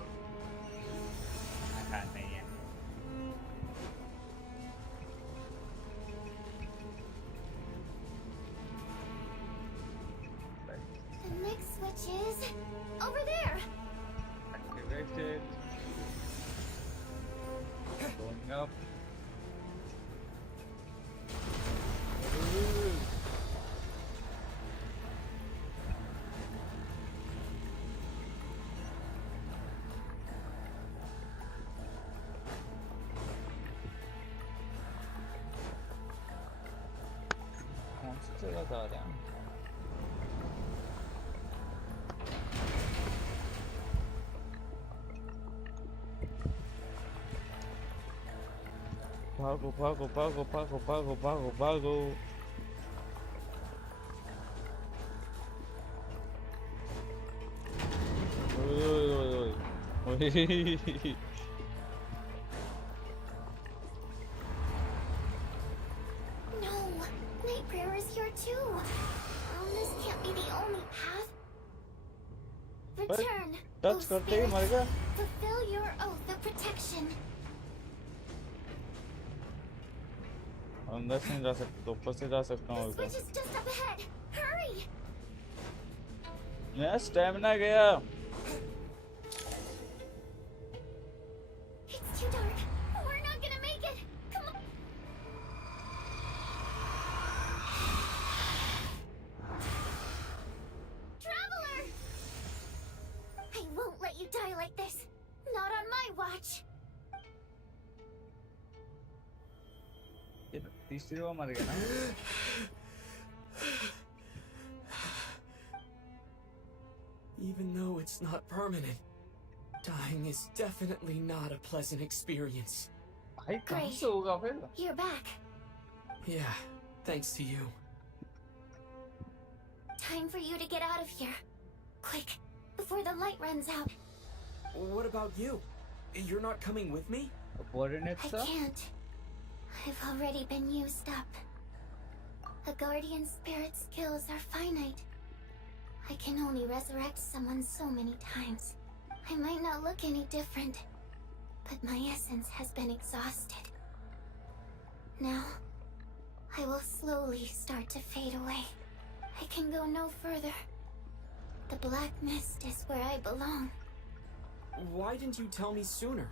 नहीं है। The next switch is... over there! Activated. Going up. कौन सी जगह जा रहे हैं? भागो भागो भागो भागो भागो भागो भागो ओए No! Night prayer is here too! This can't be the only path. Return, touch O करते ही मर spirits. गया। Fulfill your oath of protection. अंदर से नहीं जा सकता, तो ऊपर से जा सकता The हूँ। switch is just up ahead. Hurry! मेरा स्टैमिना गया। It's too dark. We're not gonna make it. Come on. watch. ये तीसरी बार मर गया ना. Even though it's not permanent, dying is definitely not a pleasant experience. भाई कहाँ Great. से होगा फिर? You're back. Yeah, thanks to you. Time for you to get out of here. Quick, before the light runs out. What about you? You're not coming with me? Coordinates I sir? can't. I've already been used up. A guardian spirit's skills are finite. I can only resurrect someone so many times. I might not look any different, but my essence has been exhausted. Now, I will slowly start to fade away. I can go no further. The black mist is where I belong. Why didn't you tell me sooner?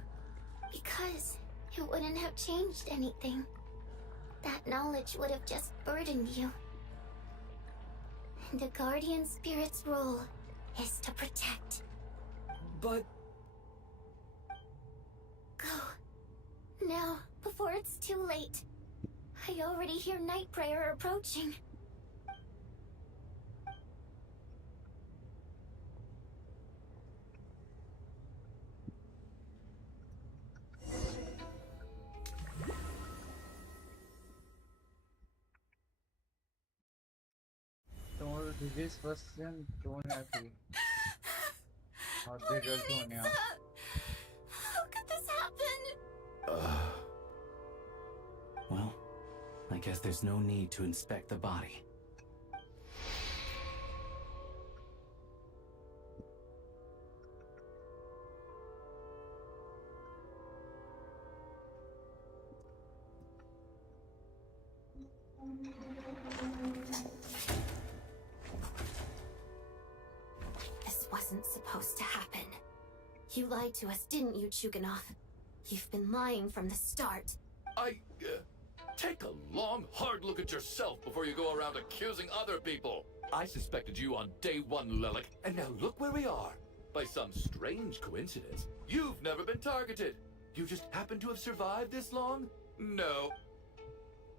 Because it wouldn't have changed anything. That knowledge would have just burdened you. And a guardian spirit's role is to protect. But Go. Now, before it's too late. I already hear Night Prayer approaching. Tomorrow disease person don't have to. How they girl Tonya. How could this happen? Well, I guess there's no need to inspect the body. This wasn't supposed to happen. You lied to us, didn't you, Chuganov? You've been lying from the start. Take a long, hard look at yourself before you go around accusing other people. I suspected you on day one, Lelic, and now look where we are. By some strange coincidence, you've never been targeted. You just happen to have survived this long? No.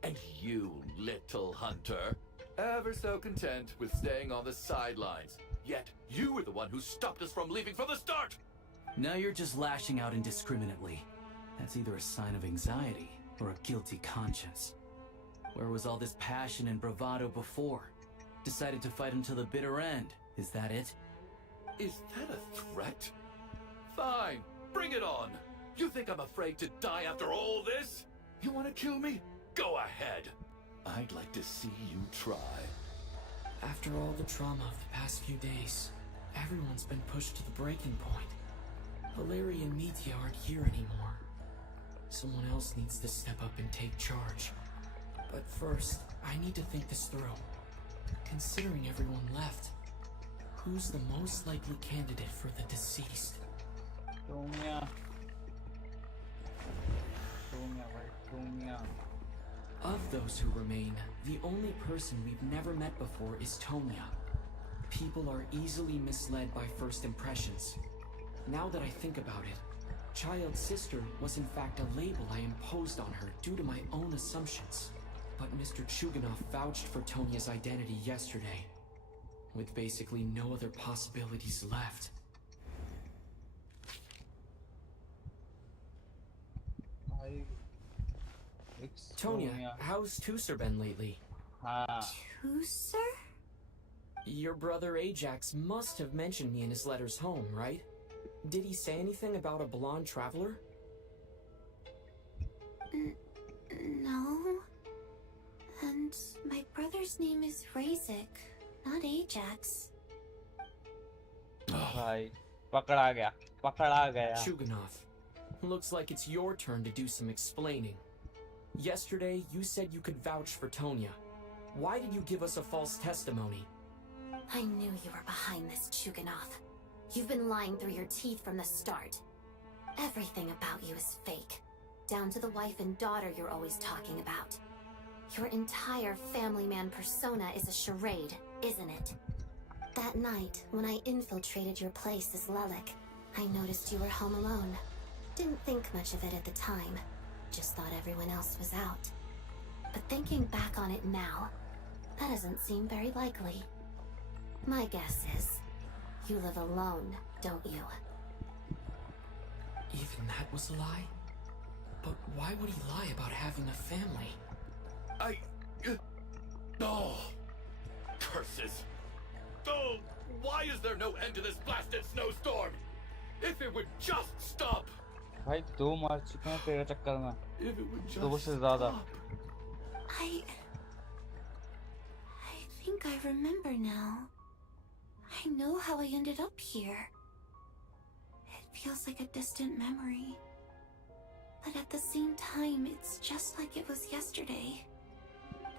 And you, little hunter, ever so content with staying on the sidelines. Yet, you were the one who stopped us from leaving from the start! Now you're just lashing out indiscriminately. That's either a sign of anxiety or a guilty conscience. Where was all this passion and bravado before? Decided to fight until the bitter end. Is that it? Is that a threat? Fine, bring it on. You think I'm afraid to die after all this? You want to kill me? Go ahead. I'd like to see you try. after all the trauma of the past few days, everyone's been pushed to the breaking point. Valeri and Mitya aren't here anymore. Someone else needs to step up and take charge. But first, I need to think this through. Considering everyone left, who's the most likely candidate for the deceased? Tonya. Tonya. Of those who remain, the only person we've never met before is Tonya. People are easily misled by first impressions. Now that I think about it, Child's sister was in fact a label I imposed on her due to my own assumptions. But Mr. Chuganov vouched for Tonya's identity yesterday, with basically no other possibilities left. Tonya, how's Tusser been lately? Tusser? Your brother Ajax must have mentioned me in his letters home, right? Did he say anything about a blonde traveler? No. And my brother's name is Razik, not Ajax. भाई पकड़ा गया Chuganov, looks like it's your turn to do some explaining. Yesterday, you said you could vouch for Tonya. Why did you give us a false testimony? I knew you were behind this, Chuganov. You've been lying through your teeth from the start. Everything about you is fake, down to the wife and daughter you're always talking about. Your entire family man persona is a charade, isn't it? That night, when I infiltrated your place as Lelic, I noticed you were home alone. Didn't think much of it at the time. Just thought everyone else was out. But thinking back on it now, that doesn't seem very likely. My guess is, you live alone, don't you? Even that was a lie? But why would he lie about having a family? Oh! Curses! Oh! Why is there no end to this blasted snowstorm? If it would just stop! भाई 2 मार चुके हैं तेरे चक्कर में, If it would 2 just से ज़्यादा। stop! I think I remember now. I know how I ended up here. It feels like a distant memory. But at the same time, it's just like it was yesterday.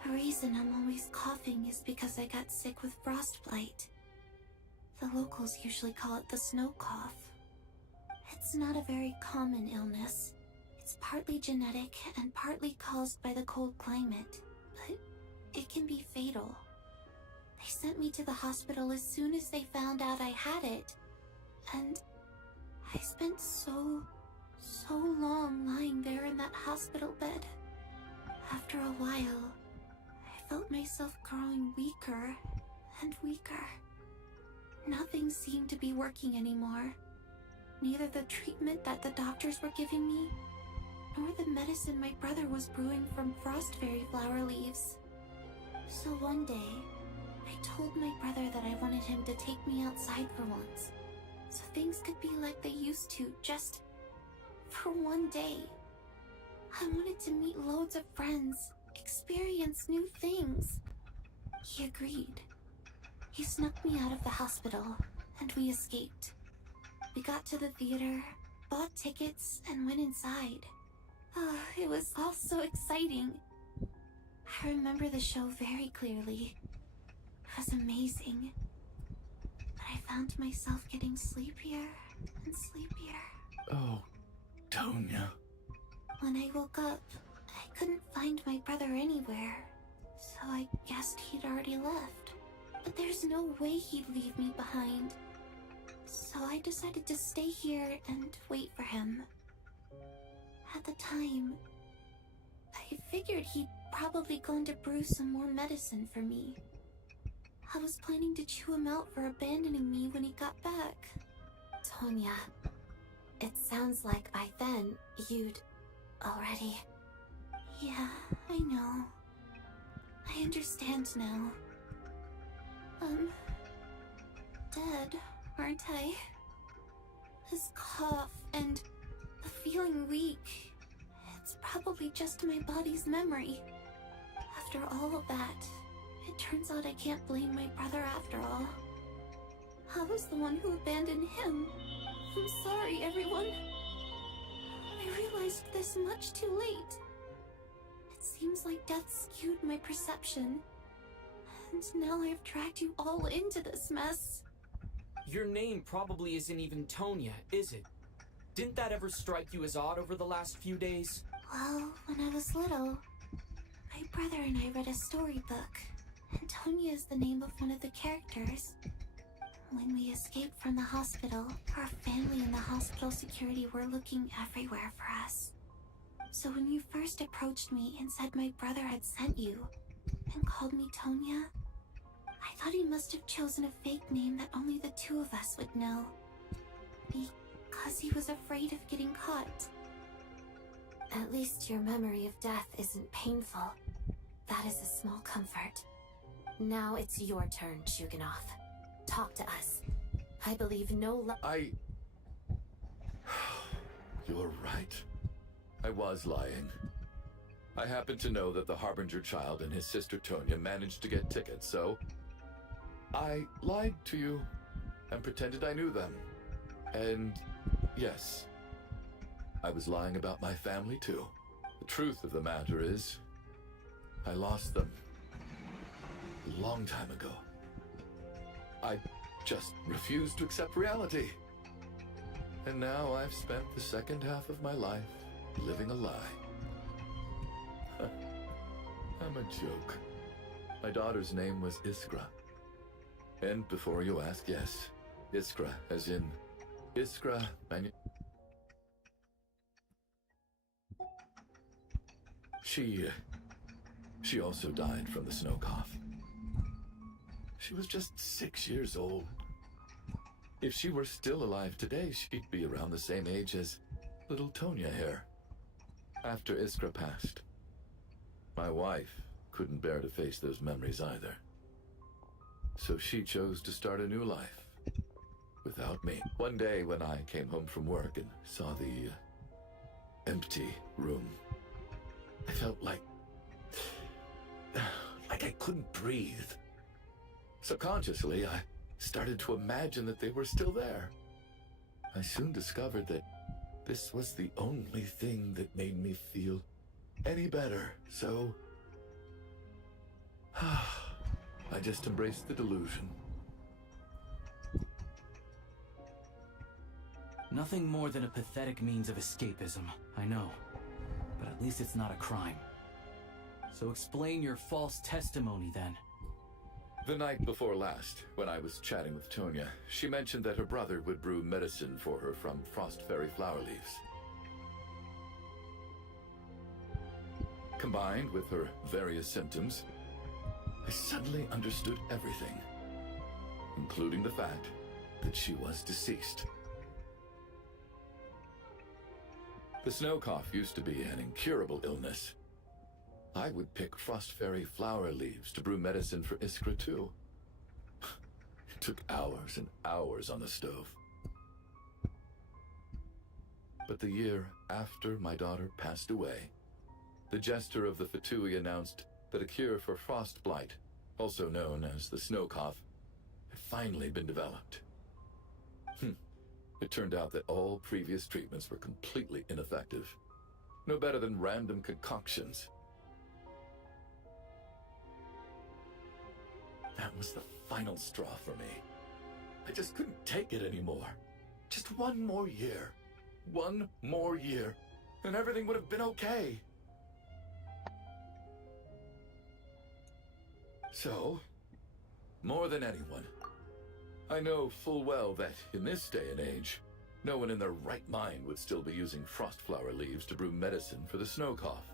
The reason I'm always coughing is because I got sick with frostbite. The locals usually call it the snow cough. It's not a very common illness. It's partly genetic and partly caused by the cold climate, but it can be fatal. They sent me to the hospital as soon as they found out I had it. And I spent so long lying there in that hospital bed. After a while, I felt myself growing weaker and weaker. Nothing seemed to be working anymore. Neither the treatment that the doctors were giving me, nor the medicine my brother was brewing from frost fairy flower leaves. So one day, I told my brother that I wanted him to take me outside for once, so things could be like they used to, just for one day. I wanted to meet loads of friends, experience new things. He agreed. He snuck me out of the hospital, and we escaped. We got to the theater, bought tickets, and went inside. It was all so exciting. I remember the show very clearly. It was amazing. But I found myself getting sleepier and sleepier. Oh, Tonya. When I woke up, I couldn't find my brother anywhere, so I guessed he'd already left. But there's no way he'd leave me behind. So I decided to stay here and wait for him. At the time, I figured he'd probably gone to brew some more medicine for me. I was planning to chew him out for abandoning me when he got back. Tonya, it sounds like by then you'd already... Yeah, I know. I understand now. Dead, aren't I? This cough and the feeling weak, it's probably just my body's memory. After all of that, it turns out I can't blame my brother after all. I was the one who abandoned him. I'm sorry, everyone. I realized this much too late. It seems like death skewed my perception. And now I've dragged you all into this mess. Your name probably isn't even Tonya, is it? Didn't that ever strike you as odd over the last few days? Well, when I was little, my brother and I read a storybook, and Tonya is the name of one of the characters. When we escaped from the hospital, our family and the hospital security were looking everywhere for us. So when you first approached me and said my brother had sent you, and called me Tonya, I thought he must have chosen a fake name that only the two of us would know. Because he was afraid of getting caught. At least your memory of death isn't painful. That is a small comfort. Now it's your turn, Shuganov. Talk to us. I believe no You're right. I was lying. I happen to know that the Harbinger child and his sister Tonya managed to get tickets, so I lied to you and pretended I knew them. And yes, I was lying about my family too. The truth of the matter is, I lost them a long time ago. I just refused to accept reality. And now I've spent the second half of my life living a lie. I'm a joke. My daughter's name was Iskra. And before you ask, yes, Iskra, as in Iskra She also died from the snow cough. She was just 6 years old. If she were still alive today, she'd be around the same age as little Tonya here. After Iskra passed, my wife couldn't bear to face those memories either. So she chose to start a new life without me. One day when I came home from work and saw the empty room, I felt like I couldn't breathe. Subconsciously, I started to imagine that they were still there. I soon discovered that this was the only thing that made me feel any better, so I just embraced the delusion. Nothing more than a pathetic means of escapism, I know. But at least it's not a crime. So explain your false testimony then. The night before last, when I was chatting with Tonya, she mentioned that her brother would brew medicine for her from frost fairy flower leaves. Combined with her various symptoms, I suddenly understood everything, including the fact that she was deceased. The snow cough used to be an incurable illness. I would pick frost fairy flower leaves to brew medicine for Iskra too. It took hours and hours on the stove. But the year after my daughter passed away, the jester of the Fatui announced that a cure for frost blight, also known as the snow cough, had finally been developed. It turned out that all previous treatments were completely ineffective. No better than random concoctions. That was the final straw for me. I just couldn't take it anymore. Just one more year. One more year, and everything would have been okay. So, more than anyone, I know full well that in this day and age, no one in their right mind would still be using frost flower leaves to brew medicine for the snow cough.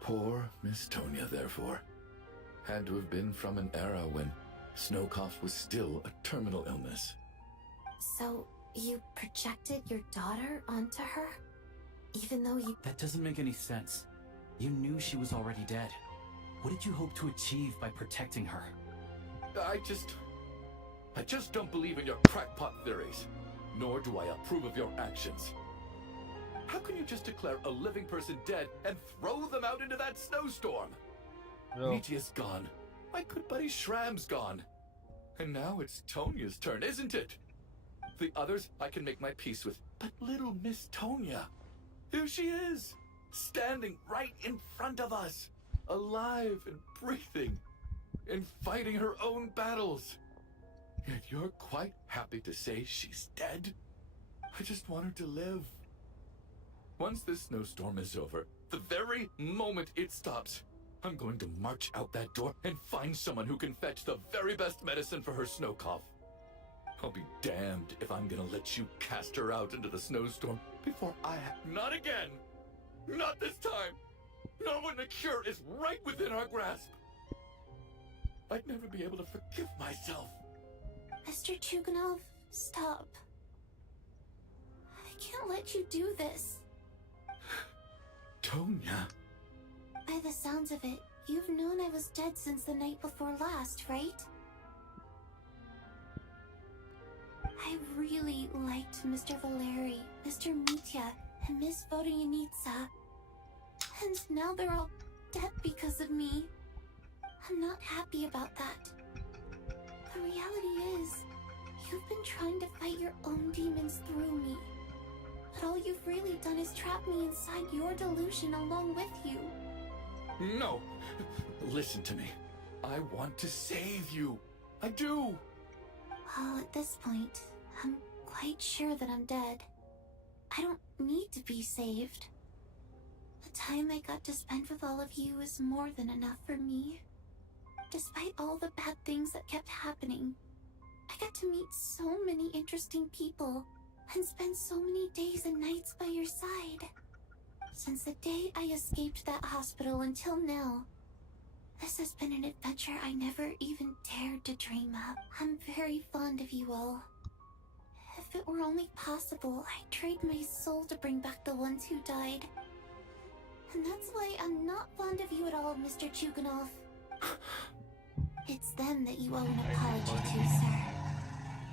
Poor Miss Tonya, therefore, had to have been from an era when snow cough was still a terminal illness. So, you projected your daughter onto her? Even though you... That doesn't make any sense. You knew she was already dead. What did you hope to achieve by protecting her? I just don't believe in your crackpot theories, nor do I approve of your actions. How can you just declare a living person dead and throw them out into that snowstorm? Mitia's gone. My good buddy Shram's gone. And now it's Tonya's turn, isn't it? The others I can make my peace with, but little Miss Tonya, here she is, standing right in front of us, alive and breathing, and fighting her own battles. Yet you're quite happy to say she's dead? I just want her to live. Once this snowstorm is over, the very moment it stops, I'm going to march out that door and find someone who can fetch the very best medicine for her snow cough. I'll be damned if I'm gonna let you cast her out into the snowstorm before I have... Not again! Not this time! Not when the cure is right within our grasp! I'd never be able to forgive myself. Mr. Chuganov, stop. I can't let you do this. Tonya. By the sounds of it, you've known I was dead since the night before last, right? I really liked Mr. Valeri, Mr. Mitya, and Miss Vodyanitsa. And now they're all dead because of me. I'm not happy about that. The reality is, you've been trying to fight your own demons through me. But all you've really done is trap me inside your delusion along with you. No! Listen to me. I want to save you. I do! Well, at this point, I'm quite sure that I'm dead. I don't need to be saved. The time I got to spend with all of you is more than enough for me. Despite all the bad things that kept happening, I got to meet so many interesting people and spend so many days and nights by your side. Since the day I escaped that hospital until now, this has been an adventure I never even dared to dream of. I'm very fond of you all. If it were only possible, I'd trade my soul to bring back the ones who died. And that's why I'm not fond of you at all, Mr. Chuganov. It's them that you owe an apology to, sir.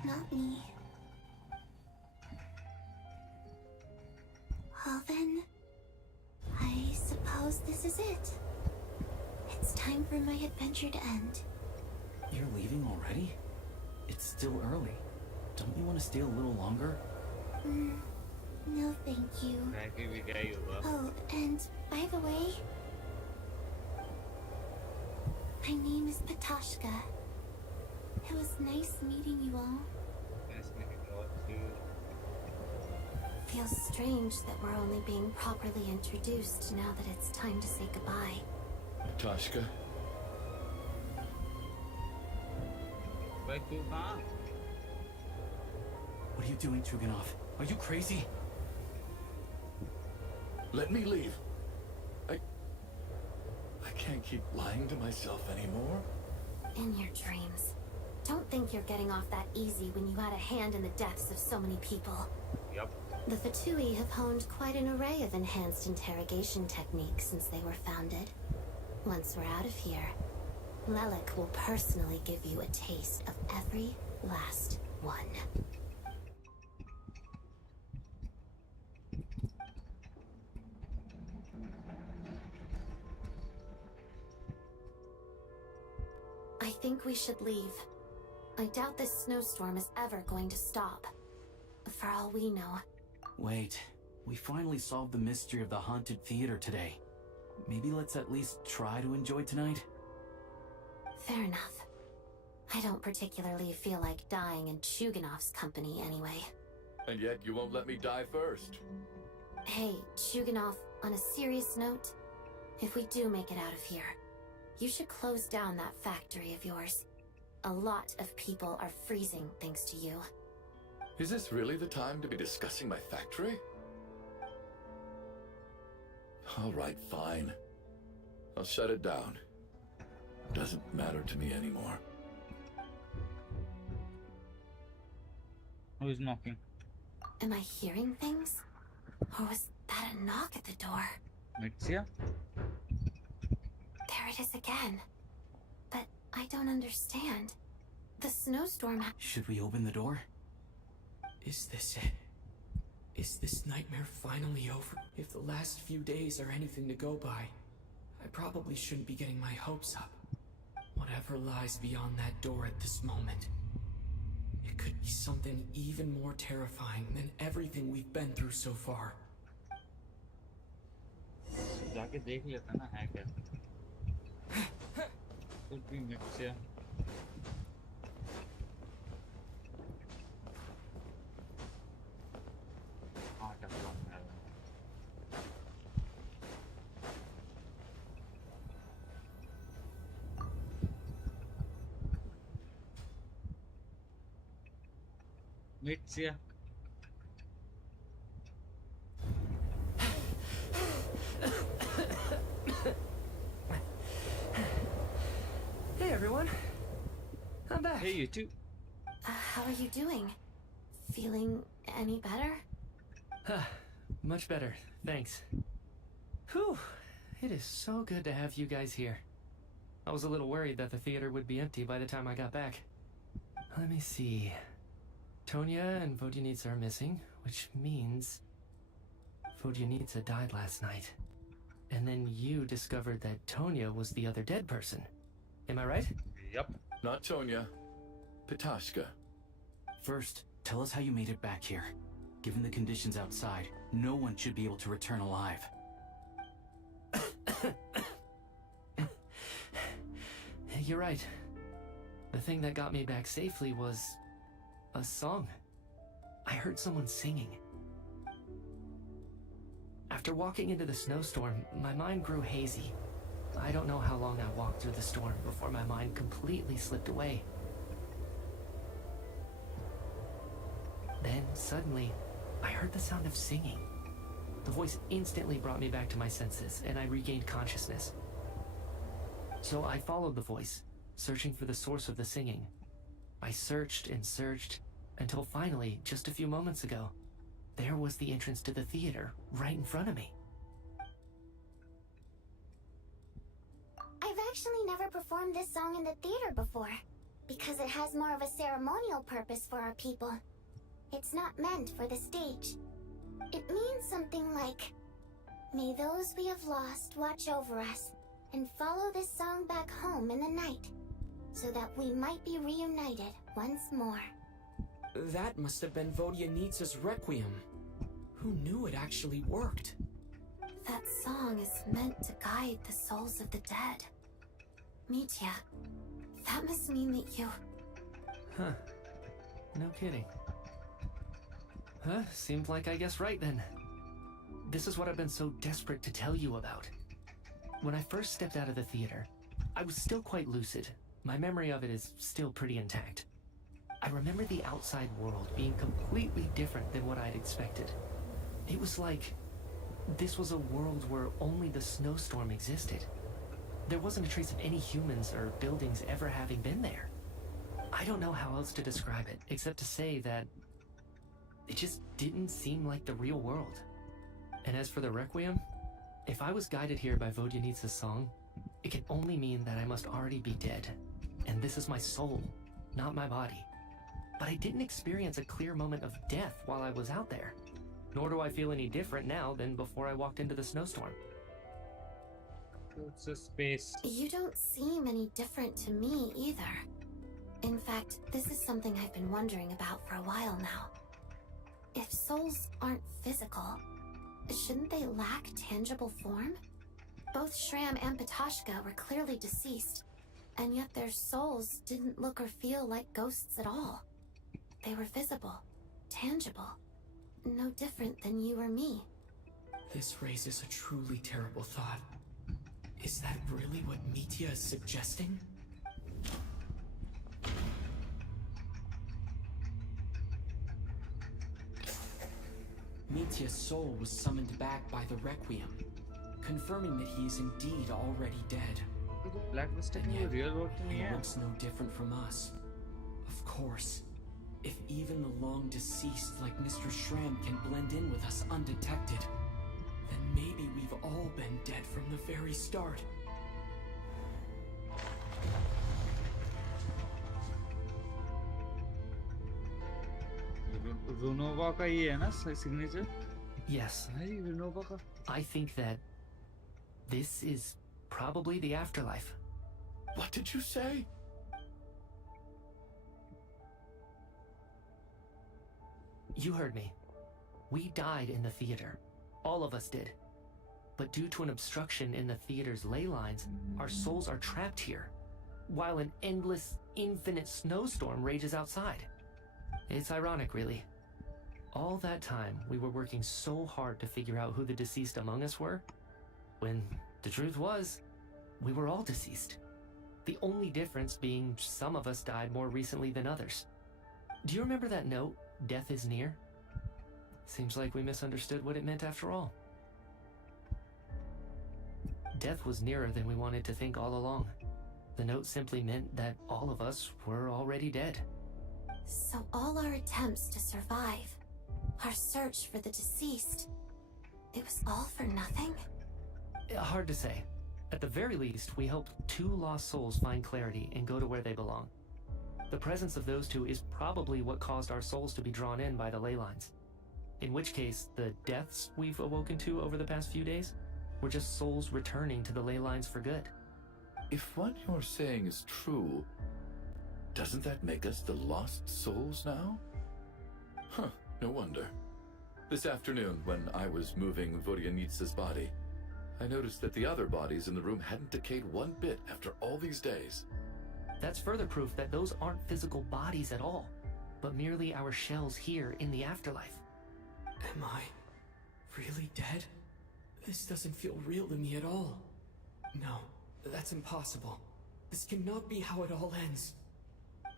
Not me. Well then, I suppose this is it. It's time for my adventure to end. You're leaving already? It's still early. Don't you want to stay a little longer? No thank you. Back we go. Oh, and by the way, my name is Patashka. It was nice meeting you all. Nice meeting you all too. Feels strange that we're only being properly introduced now that it's time to say goodbye. Tashka, भाई तू कहाँ? What are you doing, Truganov? Are you crazy? let me leave. I can't keep lying to myself anymore. In your dreams. Don't think you're getting off that easy when you had a hand in the deaths of so many people. Yup. The Fatui have honed quite an array of enhanced interrogation techniques since they were founded. Once we're out of here, Lelik will personally give you a taste of every last one. I think we should leave. I doubt this snowstorm is ever going to stop. For all we know. Wait, we finally solved the mystery of the haunted theater today. Maybe let's at least try to enjoy tonight? Fair enough. I don't particularly feel like dying in Chuganov's company anyway. And yet you won't let me die first. Hey, Chuganov, on a serious note, if we do make it out of here, you should close down that factory of yours. A lot of people are freezing thanks to you. Is this really the time to be discussing my factory? All right, fine. I'll shut it down. Doesn't matter to me anymore. Who is knocking? Am I hearing things? Or was that a knock at the door? Mitsia? There it is again. But I don't understand. The snowstorm... Should we open the door? Is this it? Is this nightmare finally over? If the last few days are anything to go by, I probably shouldn't be getting my hopes up. Whatever lies beyond that door at this moment, it could be something even more terrifying than everything we've been through so far. जाके देख लेता ना है क्या? Could be Mitsia. हाँ टकरा है. Mitsia. Hey everyone, I'm back. Hey, you too. How are you doing? Feeling any better? Much better, thanks. Whew, it is so good to have you guys here. I was a little worried that the theater would be empty by the time I got back. Let me see. Tonya and Vodyanitsa are missing, which means Vodyanitsa died last night. And then you discovered that Tonya was the other dead person. Am I right? Yup. Not Tonya. Patashka. First, tell us how you made it back here. Given the conditions outside, no one should be able to return alive. You're right. The thing that got me back safely was a song. I heard someone singing. After walking into the snowstorm, my mind grew hazy. I don't know how long I walked through the storm before my mind completely slipped away. Then, suddenly, I heard the sound of singing. The voice instantly brought me back to my senses, and I regained consciousness. So I followed the voice, searching for the source of the singing. I searched and searched, until finally, just a few moments ago, there was the entrance to the theater, right in front of me. I've actually never performed this song in the theater before, because it has more of a ceremonial purpose for our people. It's not meant for the stage. It means something like, "May those we have lost watch over us, and follow this song back home in the night, so that we might be reunited once more." That must have been Vodyanitsa's Requiem. Who knew it actually worked? That song is meant to guide the souls of the dead. Mitya, that must mean that you... Huh. No kidding. Huh? Seemed like I guessed right then. This is what I've been so desperate to tell you about. When I first stepped out of the theater, I was still quite lucid. My memory of it is still pretty intact. I remember the outside world being completely different than what I'd expected. It was like this was a world where only the snowstorm existed. There wasn't a trace of any humans or buildings ever having been there. I don't know how else to describe it, except to say that it just didn't seem like the real world. And as for the Requiem, if I was guided here by Vodyanitsa's song, it can only mean that I must already be dead. And this is my soul, not my body. But I didn't experience a clear moment of death while I was out there. Nor do I feel any different now than before I walked into the snowstorm. It's a space. You don't seem any different to me either. In fact, this is something I've been wondering about for a while now. If souls aren't physical, shouldn't they lack tangible form? Both Shram and Patashka were clearly deceased, and yet their souls didn't look or feel like ghosts at all. They were visible, tangible, no different than you or me. This raises a truly terrible thought. Is that really what Mitya is suggesting? Mitya's soul was summoned back by the Requiem, confirming that he is indeed already dead. Blacklisted And में yet, real world तो नहीं he है. looks no different from us. Of course, if even the long deceased like Mr. Shram can blend in with us undetected, then maybe we've all been dead from the very start. Runova का ही है ना signature? Yes, भाई Runova का. I think that this is probably the afterlife. What did you say? You heard me. We died in the theater. All of us did. But due to an obstruction in the theater's ley lines, our souls are trapped here, while an endless, infinite snowstorm rages outside. It's ironic, really. All that time, we were working so hard to figure out who the deceased among us were, when the truth was, we were all deceased. The only difference being some of us died more recently than others. Do you remember that note, "Death is near"? Seems like we misunderstood what it meant after all. Death was nearer than we wanted to think all along. The note simply meant that all of us were already dead. So all our attempts to survive, our search for the deceased, it was all for nothing? Hard to say. At the very least, we helped two lost souls find clarity and go to where they belong. The presence of those two is probably what caused our souls to be drawn in by the ley lines. In which case, the deaths we've awoken to over the past few days were just souls returning to the ley lines for good. If what you're saying is true, doesn't that make us the lost souls now? Huh, no wonder. This afternoon, when I was moving Vodyanitsa's body, I noticed that the other bodies in the room hadn't decayed one bit after all these days. That's further proof that those aren't physical bodies at all, but merely our shells here in the afterlife. Am I really dead? This doesn't feel real to me at all. No, that's impossible. This cannot be how it all ends.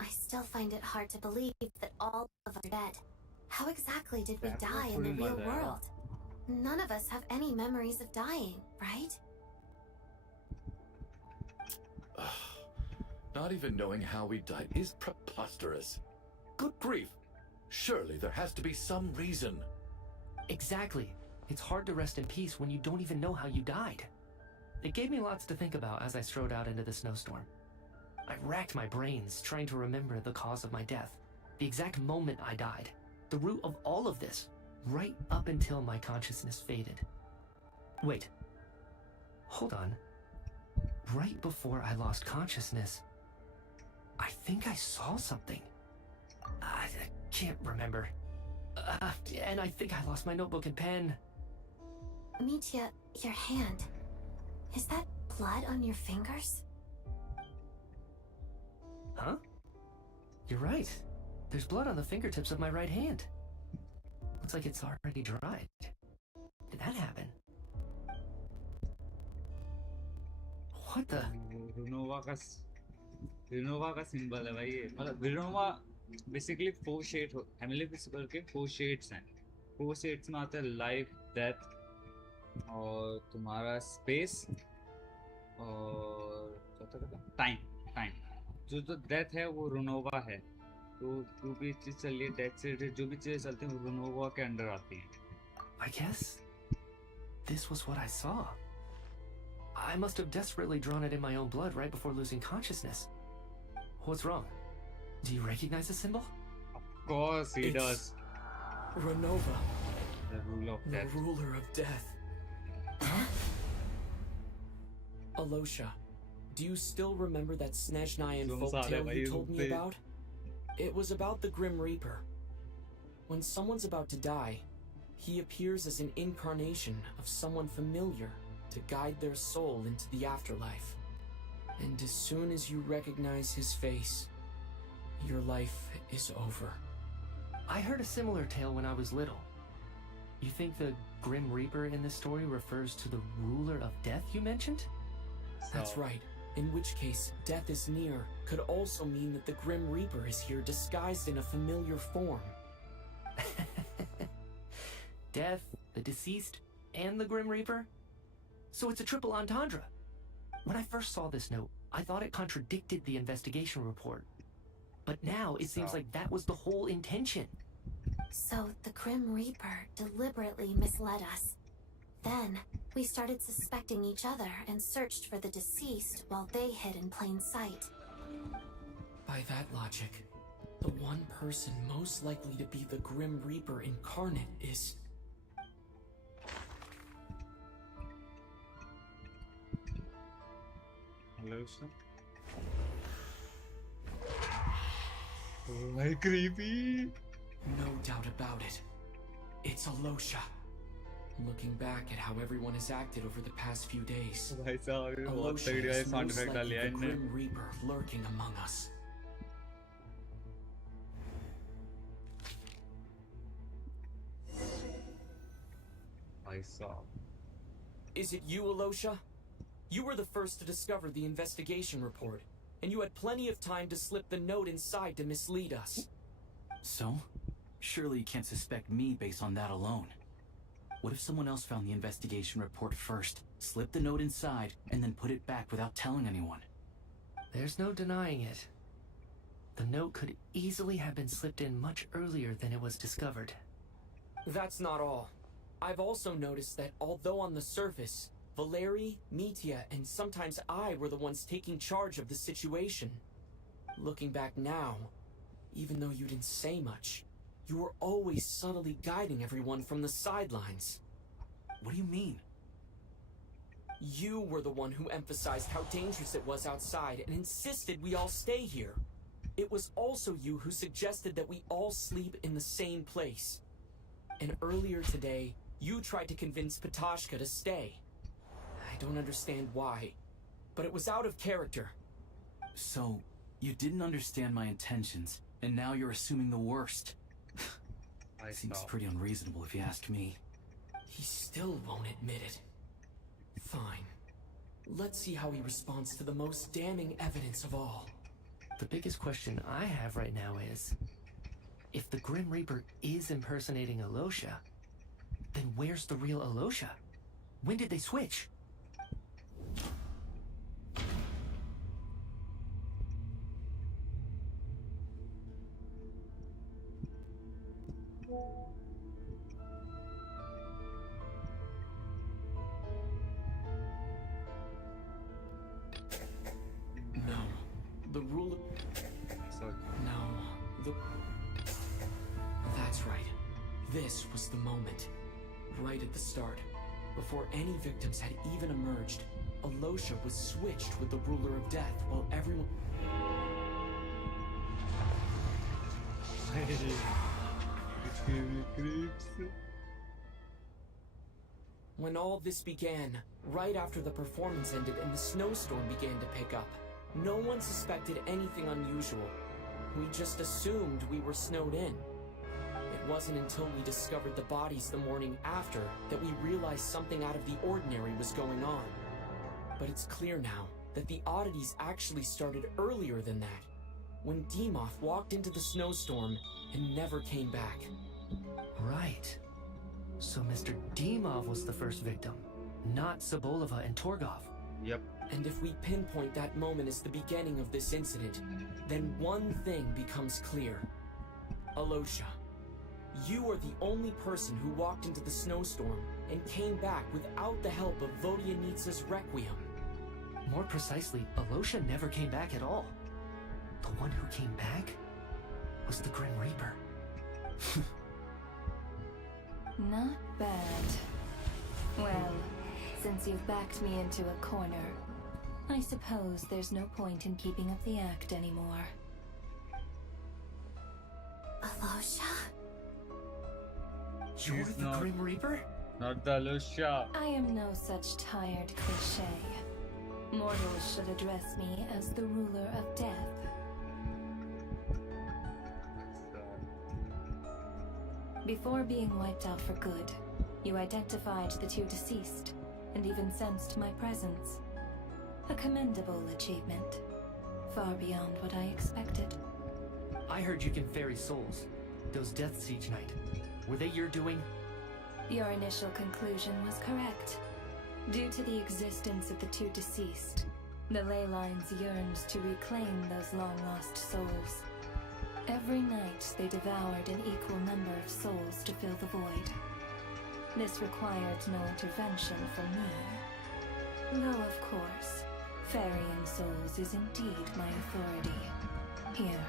I still find it hard to believe that all of us are dead. How exactly did we That's die what in the pulling real by the- world? none of us have any memories of dying, right? Not even knowing how we died is preposterous. Good grief. Surely there has to be some reason. Exactly. It's hard to rest in peace when you don't even know how you died. It gave me lots to think about as I strode out into the snowstorm. I racked my brains trying to remember the cause of my death, the exact moment I died, the root of all of this, right up until my consciousness faded. Wait. Hold on. Right before I lost consciousness, I think I saw something. I can't remember. And I think I lost my notebook and pen. Mitya, your hand. Is that blood on your fingers? Huh? You're right. There's blood on the fingertips of my right hand. Looks like it's already dried. Did that happen? What the? Renova का symbol है भाई ये मतलब Renova basically four shade family principle के four shades हैं four shades में आते हैं लाइफ डेथ और तुम्हारा स्पेस और टाइम टाइम जो तो डेथ है वो रिनोवा है तो जो भी चीज़ चल रही है डेथ से जो भी चीज़ें चलती हैं वो रिनोवा के अंडर आती हैं I guess this was what I saw. I must have desperately drawn it in my own blood right before losing consciousness. What's wrong? Do you recognize the symbol? Of course he does. Renova, The rule of the death. ruler of death. Alosha, do you still remember that Snezhnayan folktale you told me about? It was about the Grim Reaper. When someone's about to die, he appears as an incarnation of someone familiar to guide their soul into the afterlife. And as soon as you recognize his face, your life is over. I heard a similar tale when I was little. You think the Grim Reaper in this story refers to the ruler of death you mentioned? That's right. In which case, death is near could also mean that the Grim Reaper is here disguised in a familiar form. Death, the deceased, and the Grim Reaper? So it's a triple entendre. When I first saw this note, I thought it contradicted the investigation report. But now it seems like that was the whole intention. So the Grim Reaper deliberately misled us. Then, we started suspecting each other and searched for the deceased while they hid in plain sight. By that logic, the one person most likely to be the Grim Reaper incarnate is... Hello, sir. Oh my creepy. No doubt about it. It's Alosha. Looking back at how everyone has acted over the past few days, भाई साहब ये बहुत Alosha तगड़ी वाली is sound most effect डाली likely है the इनने Grim Reaper lurking among us. भाई साहब Is it you, Alosha? You were the first to discover the investigation report, and you had plenty of time to slip the note inside to mislead us. So? Surely you can't suspect me based on that alone. What if someone else found the investigation report first, slipped the note inside, and then put it back without telling anyone? There's no denying it. The note could easily have been slipped in much earlier than it was discovered. That's not all. I've also noticed that although on the surface, Valeri, Mitya, and sometimes I were the ones taking charge of the situation. Looking back now, even though you didn't say much, you were always subtly guiding everyone from the sidelines. What do you mean? You were the one who emphasized how dangerous it was outside and insisted we all stay here. It was also you who suggested that we all sleep in the same place. And earlier today, you tried to convince Patashka to stay. I don't understand why, but it was out of character. So, you didn't understand my intentions, and now you're assuming the worst. भाई Seems साहब pretty unreasonable if you ask me. He still won't admit it. Fine. Let's see how he responds to the most damning evidence of all. The biggest question I have right now is, if the Grim Reaper is impersonating Alosha, Then where's the real Alosha? When did they switch? No. The ruler... Sorry. No. The... That's right. This was the moment. Right at the start. Before any victims had even emerged, Alosha was switched with the ruler of death while everyone... When all this began, right after the performance ended and the snowstorm began to pick up, no one suspected anything unusual. We just assumed we were snowed in. It wasn't until we discovered the bodies the morning after that we realized something out of the ordinary was going on. But it's clear now that the oddities actually started earlier than that, when Demoth walked into the snowstorm and never came back. Right. So Mr. Dimov was the first victim, not Sobolova and Torgov. Yep. And if we pinpoint that moment as the beginning of this incident, then one thing becomes clear. Alosha, you are the only person who walked into the snowstorm and came back without the help of Vodyanitsa's Requiem. More precisely, Alosha never came back at all. The one who came back was the Grim Reaper. Not bad. Well, since you've backed me into a corner, I suppose there's no point in keeping up the act anymore. Alosha? You're She's the not- Grim Reaper? Not the Alosha. I am no such tired cliché. Mortals should address me as the ruler of death. Before being wiped out for good, you identified the two deceased, and even sensed my presence. A commendable achievement. Far beyond what I expected. I heard you can ferry souls. Those deaths each night. Were they your doing? Your initial conclusion was correct. Due to the existence of the two deceased, the ley lines yearned to reclaim those long-lost souls. Every night they devoured an equal number of souls to fill the void. This required no intervention from me. Though, of course, ferrying souls is indeed my authority. Here,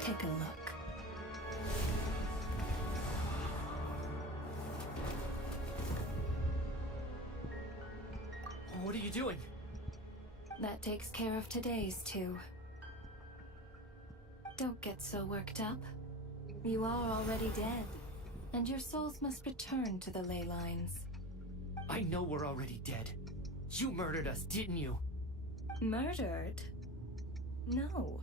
take a look. What are you doing? That takes care of today's two. Don't get so worked up. You are already dead, and your souls must return to the ley lines. I know we're already dead. You murdered us, didn't you? Murdered? No.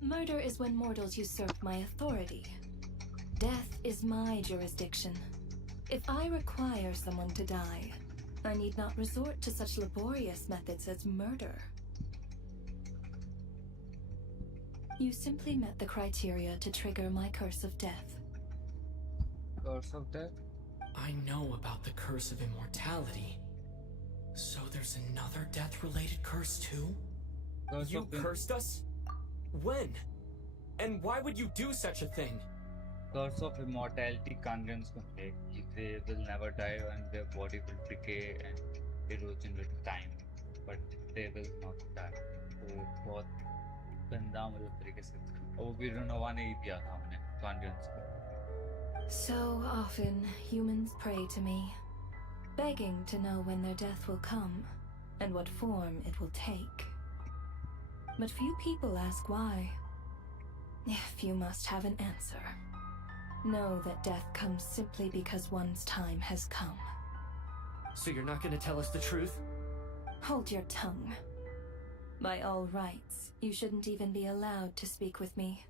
Murder is when mortals usurp my authority. Death is my jurisdiction. If I require someone to die, I need not resort to such laborious methods as murder. You simply met the criteria to trigger my curse of death. Curse of death? I know about the curse of immortality. So there's another death-related curse too? Curse You of cursed us? When? And why would you do such a thing? Curse of immortality conjures conflict. They will never die and their body will decay and erosion with time, but they will not die. तो बहुत गंदा मतलब तरीके से और वो भी रुनवा ने ही दिया था हमने conjures को. So often, humans pray to me, begging to know when their death will come and what form it will take. But few people ask why. If you must have an answer, know that death comes simply because one's time has come. So you're not gonna tell us the truth? Hold your tongue. By all rights, you shouldn't even be allowed to speak with me.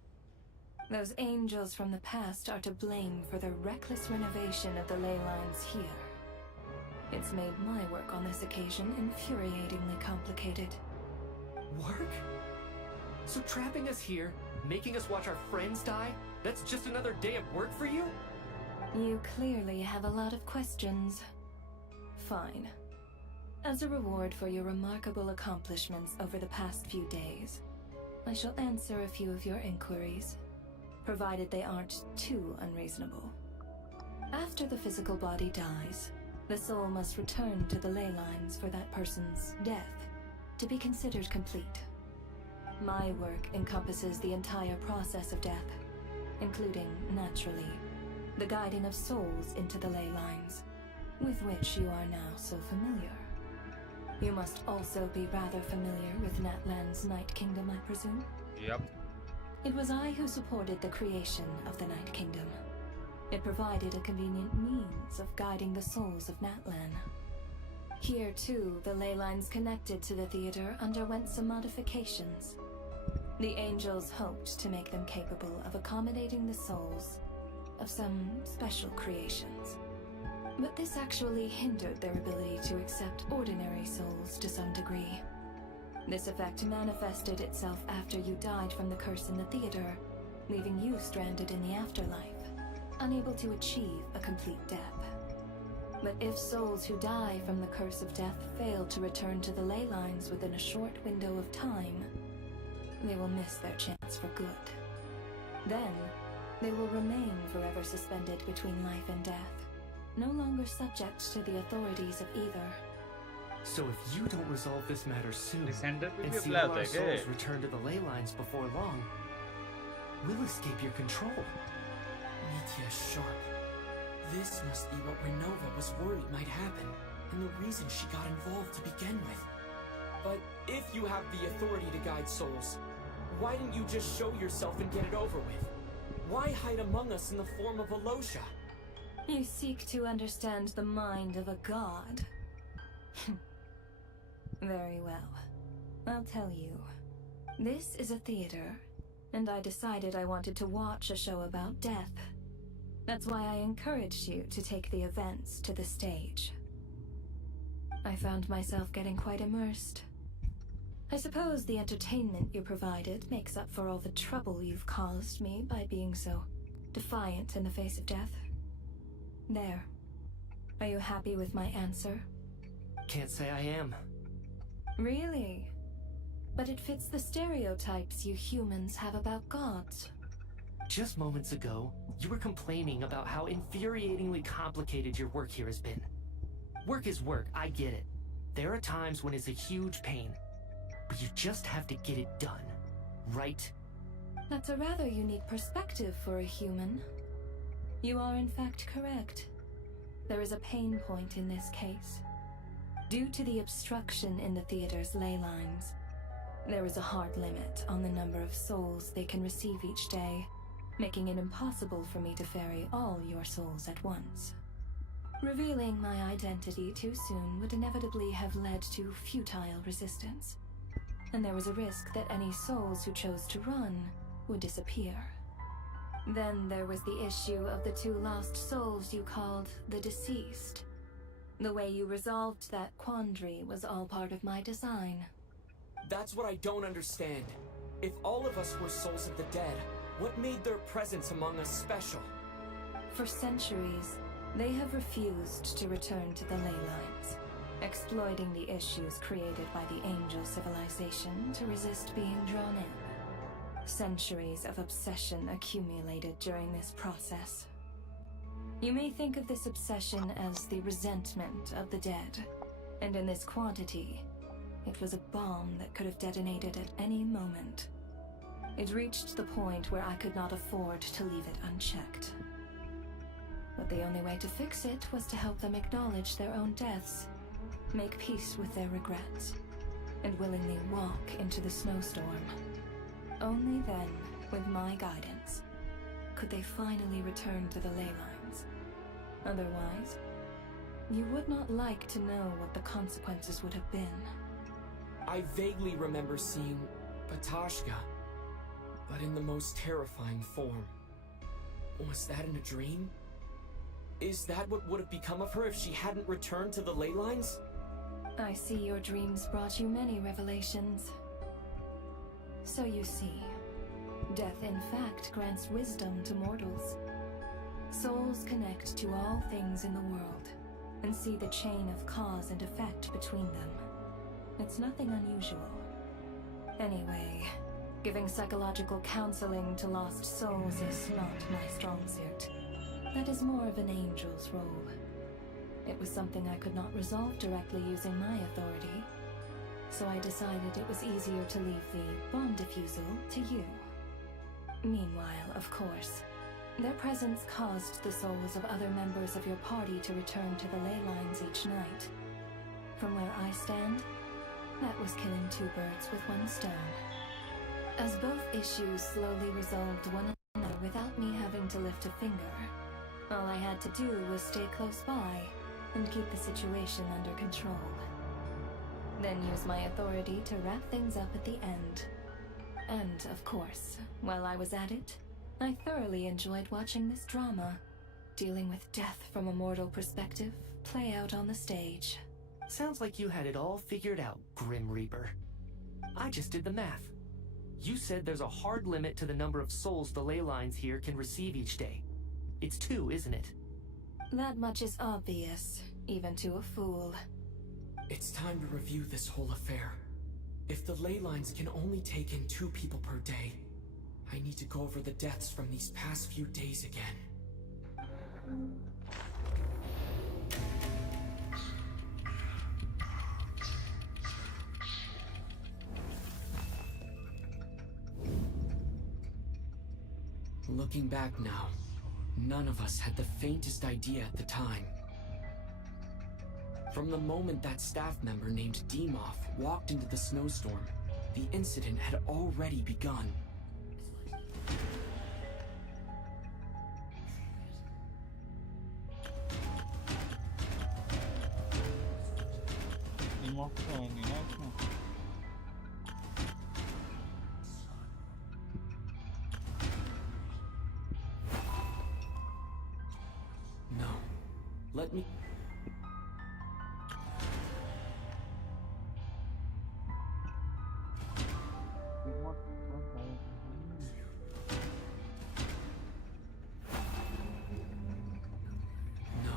Those angels from the past are to blame for the reckless renovation of the ley lines here. It's made my work on this occasion infuriatingly complicated. Work? So trapping us here, making us watch our friends die, that's just another day of work for you? You clearly have a lot of questions. Fine. As a reward for your remarkable accomplishments over the past few days, I shall answer a few of your inquiries, provided they aren't too unreasonable. After the physical body dies, the soul must return to the ley lines for that person's death to be considered complete. My work encompasses the entire process of death, including, naturally, the guiding of souls into the ley lines, with which you are now so familiar. You must also be rather familiar with Natlan's Night Kingdom, I presume? Yep. It was I who supported the creation of the Night Kingdom. It provided a convenient means of guiding the souls of Natlan. Here, too, the ley lines connected to the theater underwent some modifications. The angels hoped to make them capable of accommodating the souls of some special creations. But this actually hindered their ability to accept ordinary souls to some degree. This effect manifested itself after you died from the curse in the theater, leaving you stranded in the afterlife, unable to achieve a complete death. But if souls who die from the curse of death fail to return to the ley lines within a short window of time, they will miss their chance for good. Then, they will remain forever suspended between life and death, no longer subject to the authorities of either. So if you don't resolve this matter soon, Descender पे and भी see apply all होता our है क्या? souls return to the ley lines before long, we'll escape your control. Mitya Sharp. This must be what Renova was worried might happen, and the reason she got involved to begin with. But if you have the authority to guide souls, why didn't you just show yourself and get it over with? Why hide among us in the form of Alosha? You seek to understand the mind of a god. Very well. I'll tell you. This is a theater, and I decided I wanted to watch a show about death. That's why I encouraged you to take the events to the stage. I found myself getting quite immersed. I suppose the entertainment you provided makes up for all the trouble you've caused me by being so defiant in the face of death. There. Are you happy with my answer? Can't say I am. Really? But it fits the stereotypes you humans have about gods. Just moments ago, you were complaining about how infuriatingly complicated your work here has been. Work is work, I get it. There are times when it's a huge pain, but you just have to get it done, right? That's a rather unique perspective for a human. You are in fact correct. There is a pain point in this case. Due to the obstruction in the theater's ley lines, there is a hard limit on the number of souls they can receive each day, making it impossible for me to ferry all your souls at once. Revealing my identity too soon would inevitably have led to futile resistance, and there was a risk that any souls who chose to run would disappear. Then there was the issue of the two lost souls you called the deceased. The way you resolved that quandary was all part of my design. That's what I don't understand. If all of us were souls of the dead, what made their presence among us special? For centuries, they have refused to return to the ley lines, exploiting the issues created by the angel civilization to resist being drawn in. Centuries of obsession accumulated during this process. You may think of this obsession as the resentment of the dead, and in this quantity, it was a bomb that could have detonated at any moment. It reached the point where I could not afford to leave it unchecked. But the only way to fix it was to help them acknowledge their own deaths, make peace with their regrets, and willingly walk into the snowstorm. Only then, with my guidance, could they finally return to the ley lines. Otherwise, you would not like to know what the consequences would have been. I vaguely remember seeing Patashka, but in the most terrifying form. Was that in a dream? Is that what would have become of her if she hadn't returned to the ley lines? I see your dreams brought you many revelations. So you see, death in fact grants wisdom to mortals. Souls connect to all things in the world and see the chain of cause and effect between them. It's nothing unusual. Anyway, giving psychological counseling to lost souls is not my strong suit. That is more of an angel's role. It was something I could not resolve directly using my authority, so I decided it was easier to leave the bomb defusal to you. Meanwhile, of course, their presence caused the souls of other members of your party to return to the ley lines each night. From where I stand, that was killing two birds with one stone. As both issues slowly resolved one another without me having to lift a finger, all I had to do was stay close by and keep the situation under control. Then use my authority to wrap things up at the end. And, of course, while I was at it, I thoroughly enjoyed watching this drama, dealing with death from a mortal perspective, play out on the stage. Sounds like you had it all figured out, Grim Reaper. I just did the math. You said there's a hard limit to the number of souls the ley lines here can receive each day. It's 2, isn't it? That much is obvious, even to a fool. It's time to review this whole affair. If the ley lines can only take in 2 people per day, I need to go over the deaths from these past few days again. Looking back now, none of us had the faintest idea at the time. From the moment that staff member named Demoff walked into the snowstorm, the incident had already begun. No. Let me... No.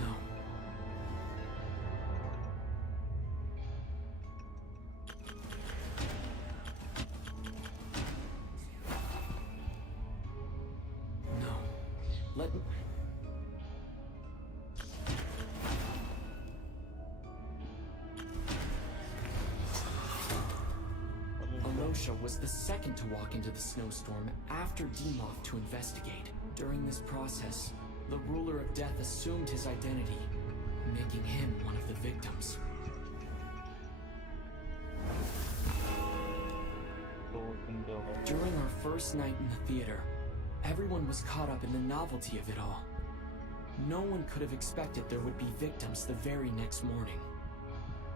No. No. Let me... Alosha was the second to walk into the snowstorm after Demoff to investigate. During this process, the ruler of death assumed his identity, making him one of the victims. During our first night in the theater, everyone was caught up in the novelty of it all. No one could have expected there would be victims the very next morning.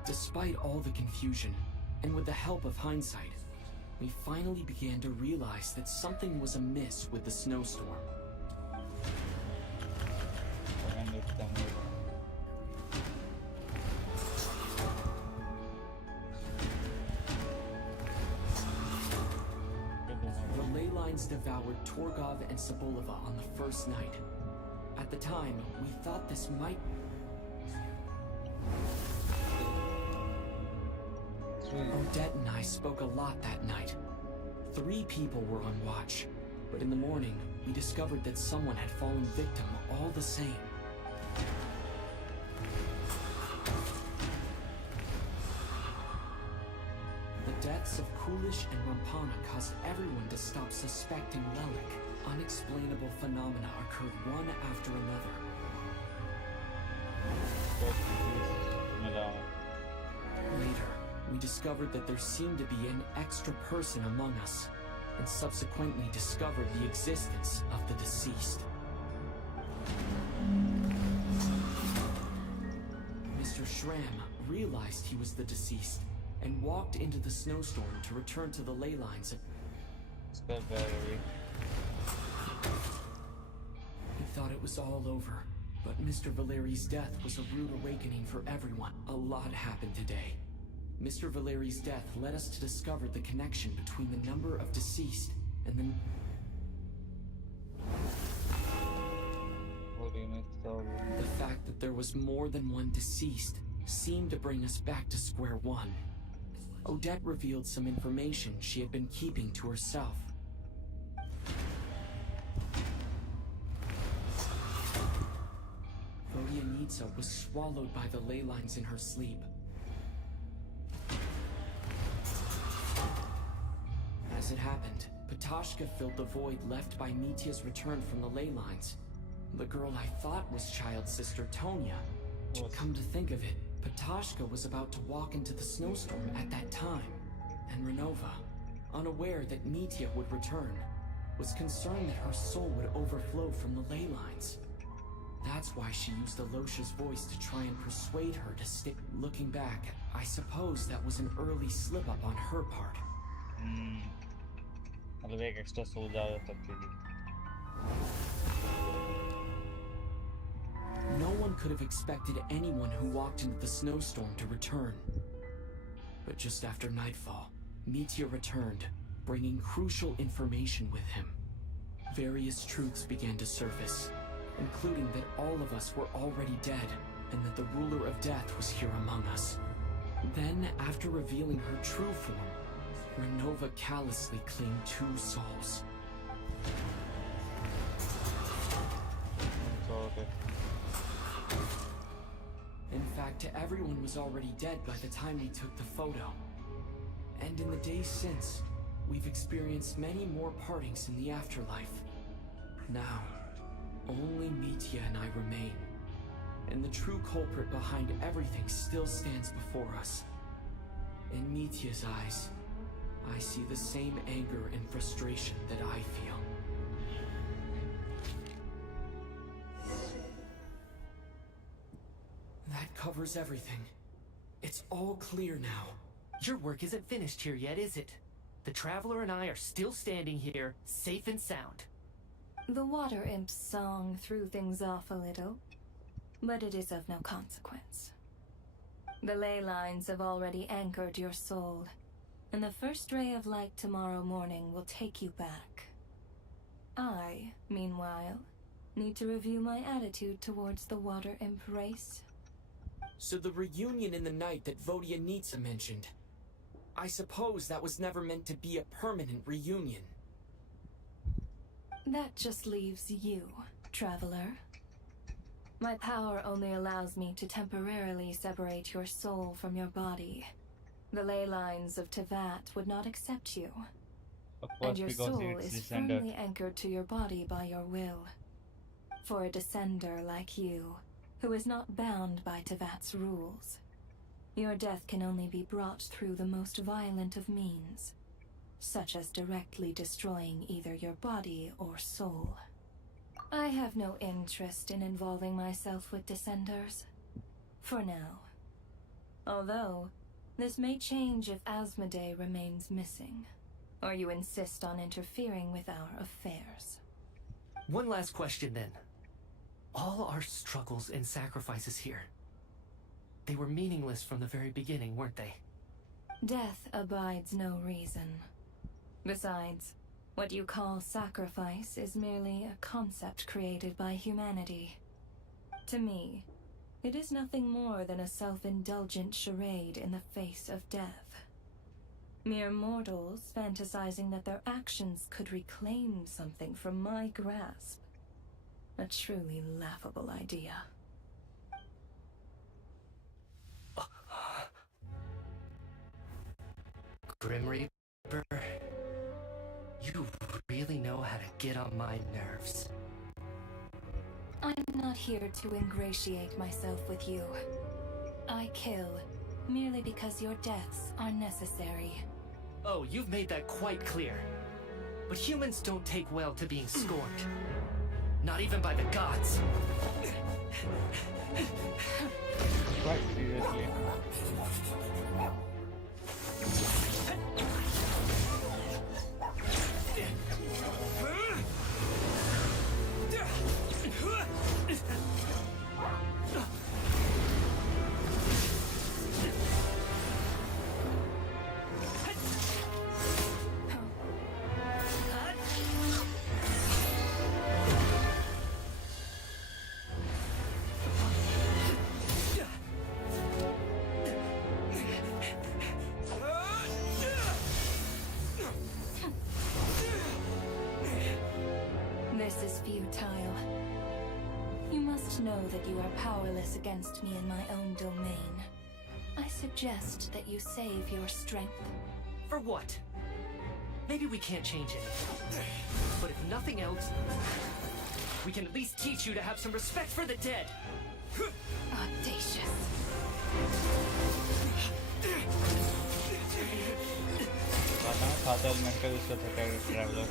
Despite all the confusion, and with the help of hindsight, we finally began to realize that something was amiss with the snowstorm. The ley lines devoured Torgov and Sobolova on the first night. At the time, we thought this might... Odette and I spoke a lot that night. 3 people were on watch, but in the morning, we discovered that someone had fallen victim all the same. The deaths of Kulish and Rampana caused everyone to stop suspecting Lelik. Unexplainable phenomena occurred one after another. Later, we discovered that there seemed to be an extra person among us, and subsequently discovered the existence of the deceased. Mr. Schramm realized he was the deceased, and walked into the snowstorm to return to the ley lines. thought it was all over. But Mr. Valeri's death was a rude awakening for everyone. A lot happened today. Mr. Valeri's death led us to discover the connection between the number of deceased and the... The fact that there was more than one deceased seemed to bring us back to square one. Odette revealed some information she had been keeping to herself. Vodianitsa was swallowed by the ley lines in her sleep. As it happened, Ptashka filled the void left by Mitya's return from the ley lines. The girl I thought was child's sister Tonya. Come to think of it, Ptashka was about to walk into the snowstorm at that time, and Renova, unaware that Mitya would return, was concerned that her soul would overflow from the ley lines. That's why she used Alosha's voice to try and persuade her to stick. Looking back, I suppose that was an early slip-up on her part. मतलब एक extra soul जा सकती थी. No one could have expected anyone who walked into the snowstorm to return. But just after nightfall, Mitya returned, bringing crucial information with him. Various truths began to surface, including that all of us were already dead, and that the ruler of death was here among us. Then, after revealing her true form, Renova callously claimed 2 souls. In fact, everyone was already dead by the time we took the photo. And in the days since, we've experienced many more partings in the afterlife. Now, only Mitya and I remain. And the true culprit behind everything still stands before us. In Mitya's eyes, I see the same anger and frustration that I feel. That covers everything. It's all clear now. Your work isn't finished here yet, is it? The Traveler and I are still standing here, safe and sound. The Water Imp's song threw things off a little, but it is of no consequence. The ley lines have already anchored your soul, and the first ray of light tomorrow morning will take you back. I, meanwhile, need to review my attitude towards the Water Imp race. So the reunion in the night that Vodianitsa mentioned, I suppose that was never meant to be a permanent reunion. That just leaves you, Traveler. My power only allows me to temporarily separate your soul from your body. The ley lines of Tevat would not accept you. Of And course, your because soul it's is descender. firmly anchored to your body by your will. For a descender like you, who is not bound by Tevat's rules, your death can only be brought through the most violent of means, such as directly destroying either your body or soul. I have no interest in involving myself with descenders, for now. Although, this may change if Asmodee remains missing, or you insist on interfering with our affairs. One last question then. All our struggles and sacrifices here, they were meaningless from the very beginning, weren't they? Death abides no reason. Besides, what you call sacrifice is merely a concept created by humanity. To me, it is nothing more than a self-indulgent charade in the face of death. Mere mortals fantasizing that their actions could reclaim something from my grasp. A truly laughable idea. Grim Reaper, you really know how to get on my nerves. I'm not here to ingratiate myself with you. I kill merely because your deaths are necessary. Oh, you've made that quite clear. But humans don't take well to being scorned. Not even by the gods. Quite seriously. reptile. You must know that you are powerless against me in my own domain. I suggest that you save your strength. For what? Maybe we can't change anything. But if nothing else, we can at least teach you to have some respect for the dead. Audacious. सात element का use कर सकता है traveller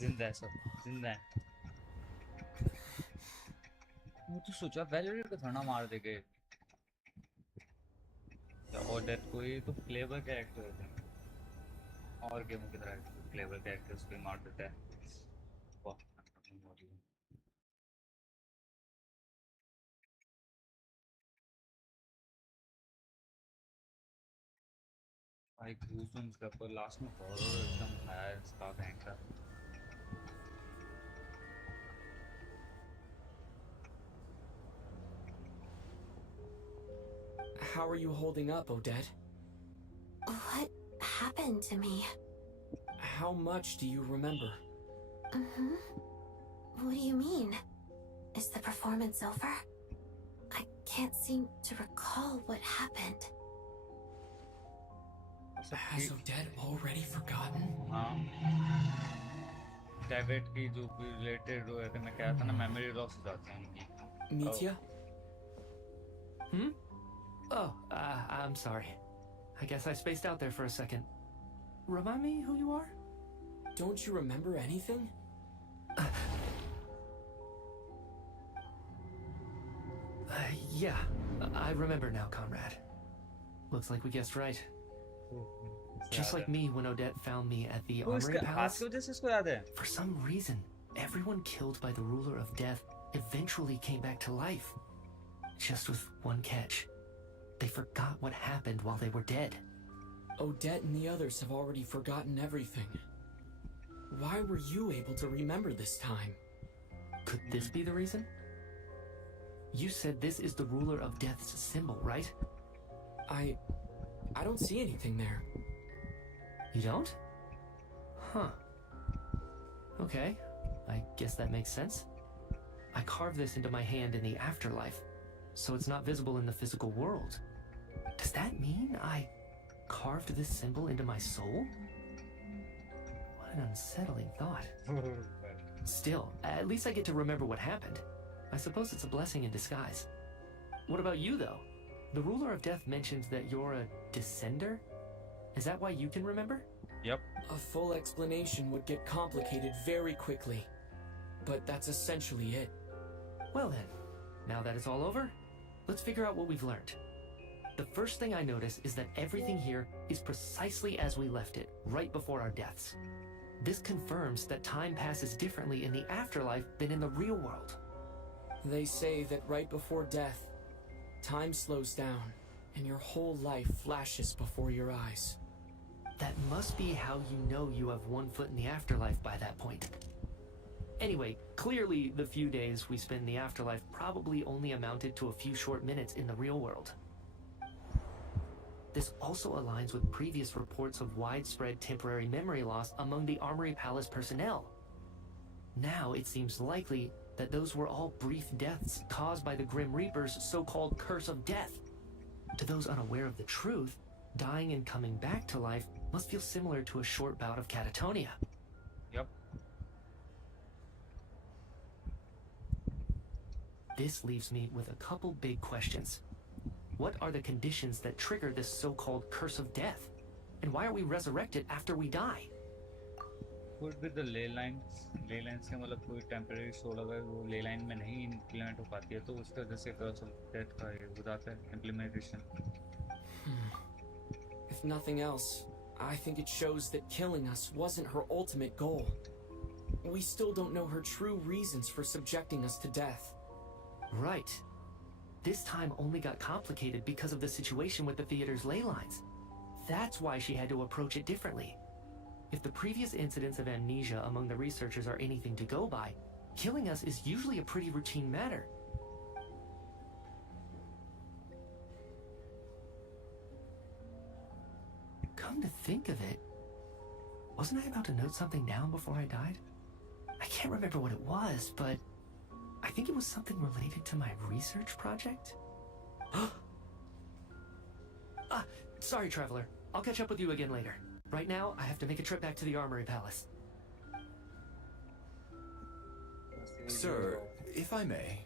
जिंदा है सब जिंदा है वो तो सोचा वैलोरेंट को थोड़ा मार देंगे और डेथ कोई तो क्लेवर कैरेक्टर होता है और गेमों की तरह क्लेवर कैरेक्टर्स को मार देता है वाह भाई गूज़बम्स का पर लास्ट में हॉरर एकदम है इसका भयंकर How are you holding up, Odette? What happened to me? How much do you remember? What do you mean? Is the performance over? I can't seem to recall what happened. Has Odette already forgotten? हाँ David की जो भी related हुए थे मैं कहा था ना मेमोरी लॉस हो जाती है उनकी Mitya? Oh, I'm sorry. I guess I spaced out there for a second. Remind me who you are? Don't you remember anything? Yeah, I remember now, Conrad. Looks like we guessed right. Just like me when Odette found me at the Armory Palace. For some reason, everyone killed by the Ruler of Death eventually came back to life. Just with one catch. They forgot what happened while they were dead. Odette and the others have already forgotten everything. Why were you able to remember this time? Could this be the reason? You said this is the Ruler of Death's symbol, right? I don't see anything there. You don't? Huh. Okay, I guess that makes sense. I carved this into my hand in the afterlife, so it's not visible in the physical world. Does that mean I carved this symbol into my soul? What an unsettling thought. Still, at least I get to remember what happened. I suppose it's a blessing in disguise. What about you, though? The Ruler of Death mentioned that you're a descender? Is that why you can remember? Yep. A full explanation would get complicated very quickly. But that's essentially it. Well then, now that it's all over, let's figure out what we've learned. The first thing I notice is that everything here is precisely as we left it, right before our deaths. This confirms that time passes differently in the afterlife than in the real world. They say that right before death, time slows down, and your whole life flashes before your eyes. That must be how you know you have one foot in the afterlife by that point. Anyway, clearly the few days we spend in the afterlife probably only amounted to a few short minutes in the real world. This also aligns with previous reports of widespread temporary memory loss among the Armory Palace personnel. Now it seems likely that those were all brief deaths caused by the Grim Reaper's so-called curse of death. To those unaware of the truth, dying and coming back to life must feel similar to a short bout of catatonia. Yep. This leaves me with a couple big questions. What are the conditions that trigger this so-called curse of death? And why are we resurrected after we die? Could be the ley lines. Ley lines के मतलब कोई temporary soul अगर वो ley line में नहीं implement हो पाती है तो उसका जैसे curse of death का ये हो जाता है implementation. If nothing else, I think it shows that killing us wasn't her ultimate goal. We still don't know her true reasons for subjecting us to death. Right. This time only got complicated because of the situation with the theater's ley lines. That's why she had to approach it differently. If the previous incidents of amnesia among the researchers are anything to go by, killing us is usually a pretty routine matter. Come to think of it, wasn't I about to note something down before I died? I can't remember what it was, but I think it was something related to my research project. Sorry, Traveler. I'll catch up with you again later. Right now, I have to make a trip back to the Armory Palace. Sir, if I may,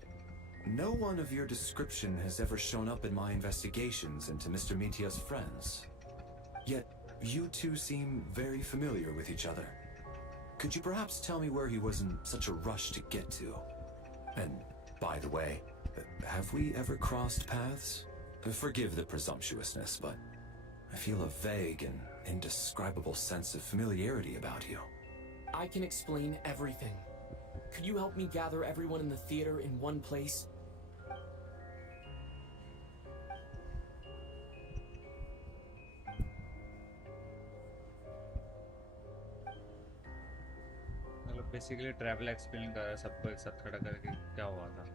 no one of your description has ever shown up in my investigations into Mr. Mintia's friends. Yet, you two seem very familiar with each other. Could you perhaps tell me where he was in such a rush to get to? And, by the way, have we ever crossed paths? Forgive the presumptuousness, but I feel a vague and indescribable sense of familiarity about you. I can explain everything. Could you help me gather everyone in the theater in one place? मतलब basically travel explain कर रहा है सबको एक साथ खड़ा करके क्या हुआ था.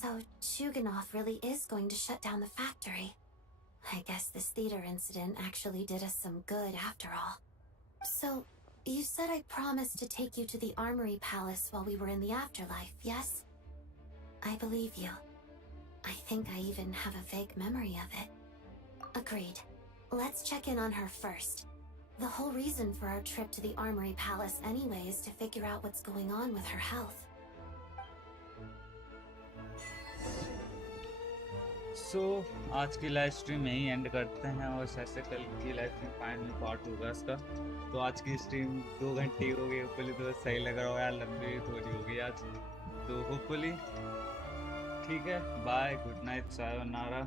So, Chuganov really is going to shut down the factory. I guess this theater incident actually did us some good after all. So, you said I promised to take you to the Armory Palace while we were in the afterlife, yes? I believe you. I think I even have a vague memory of it. Agreed. Let's check in on her first. The whole reason for our trip to the Armory Palace anyway is to figure out what's going on with her health. So, आज की live stream यहीं and करते हैं और ऐसे कल की live stream final part होगा इसका. तो आज की स्ट्रीम 2 घंटे हो गई. होपफुली तो सही लग रहा होगा यार, लंबी थोड़ी हो गई आज. तो होपफुली ठीक है. Bye, good night, sayonara.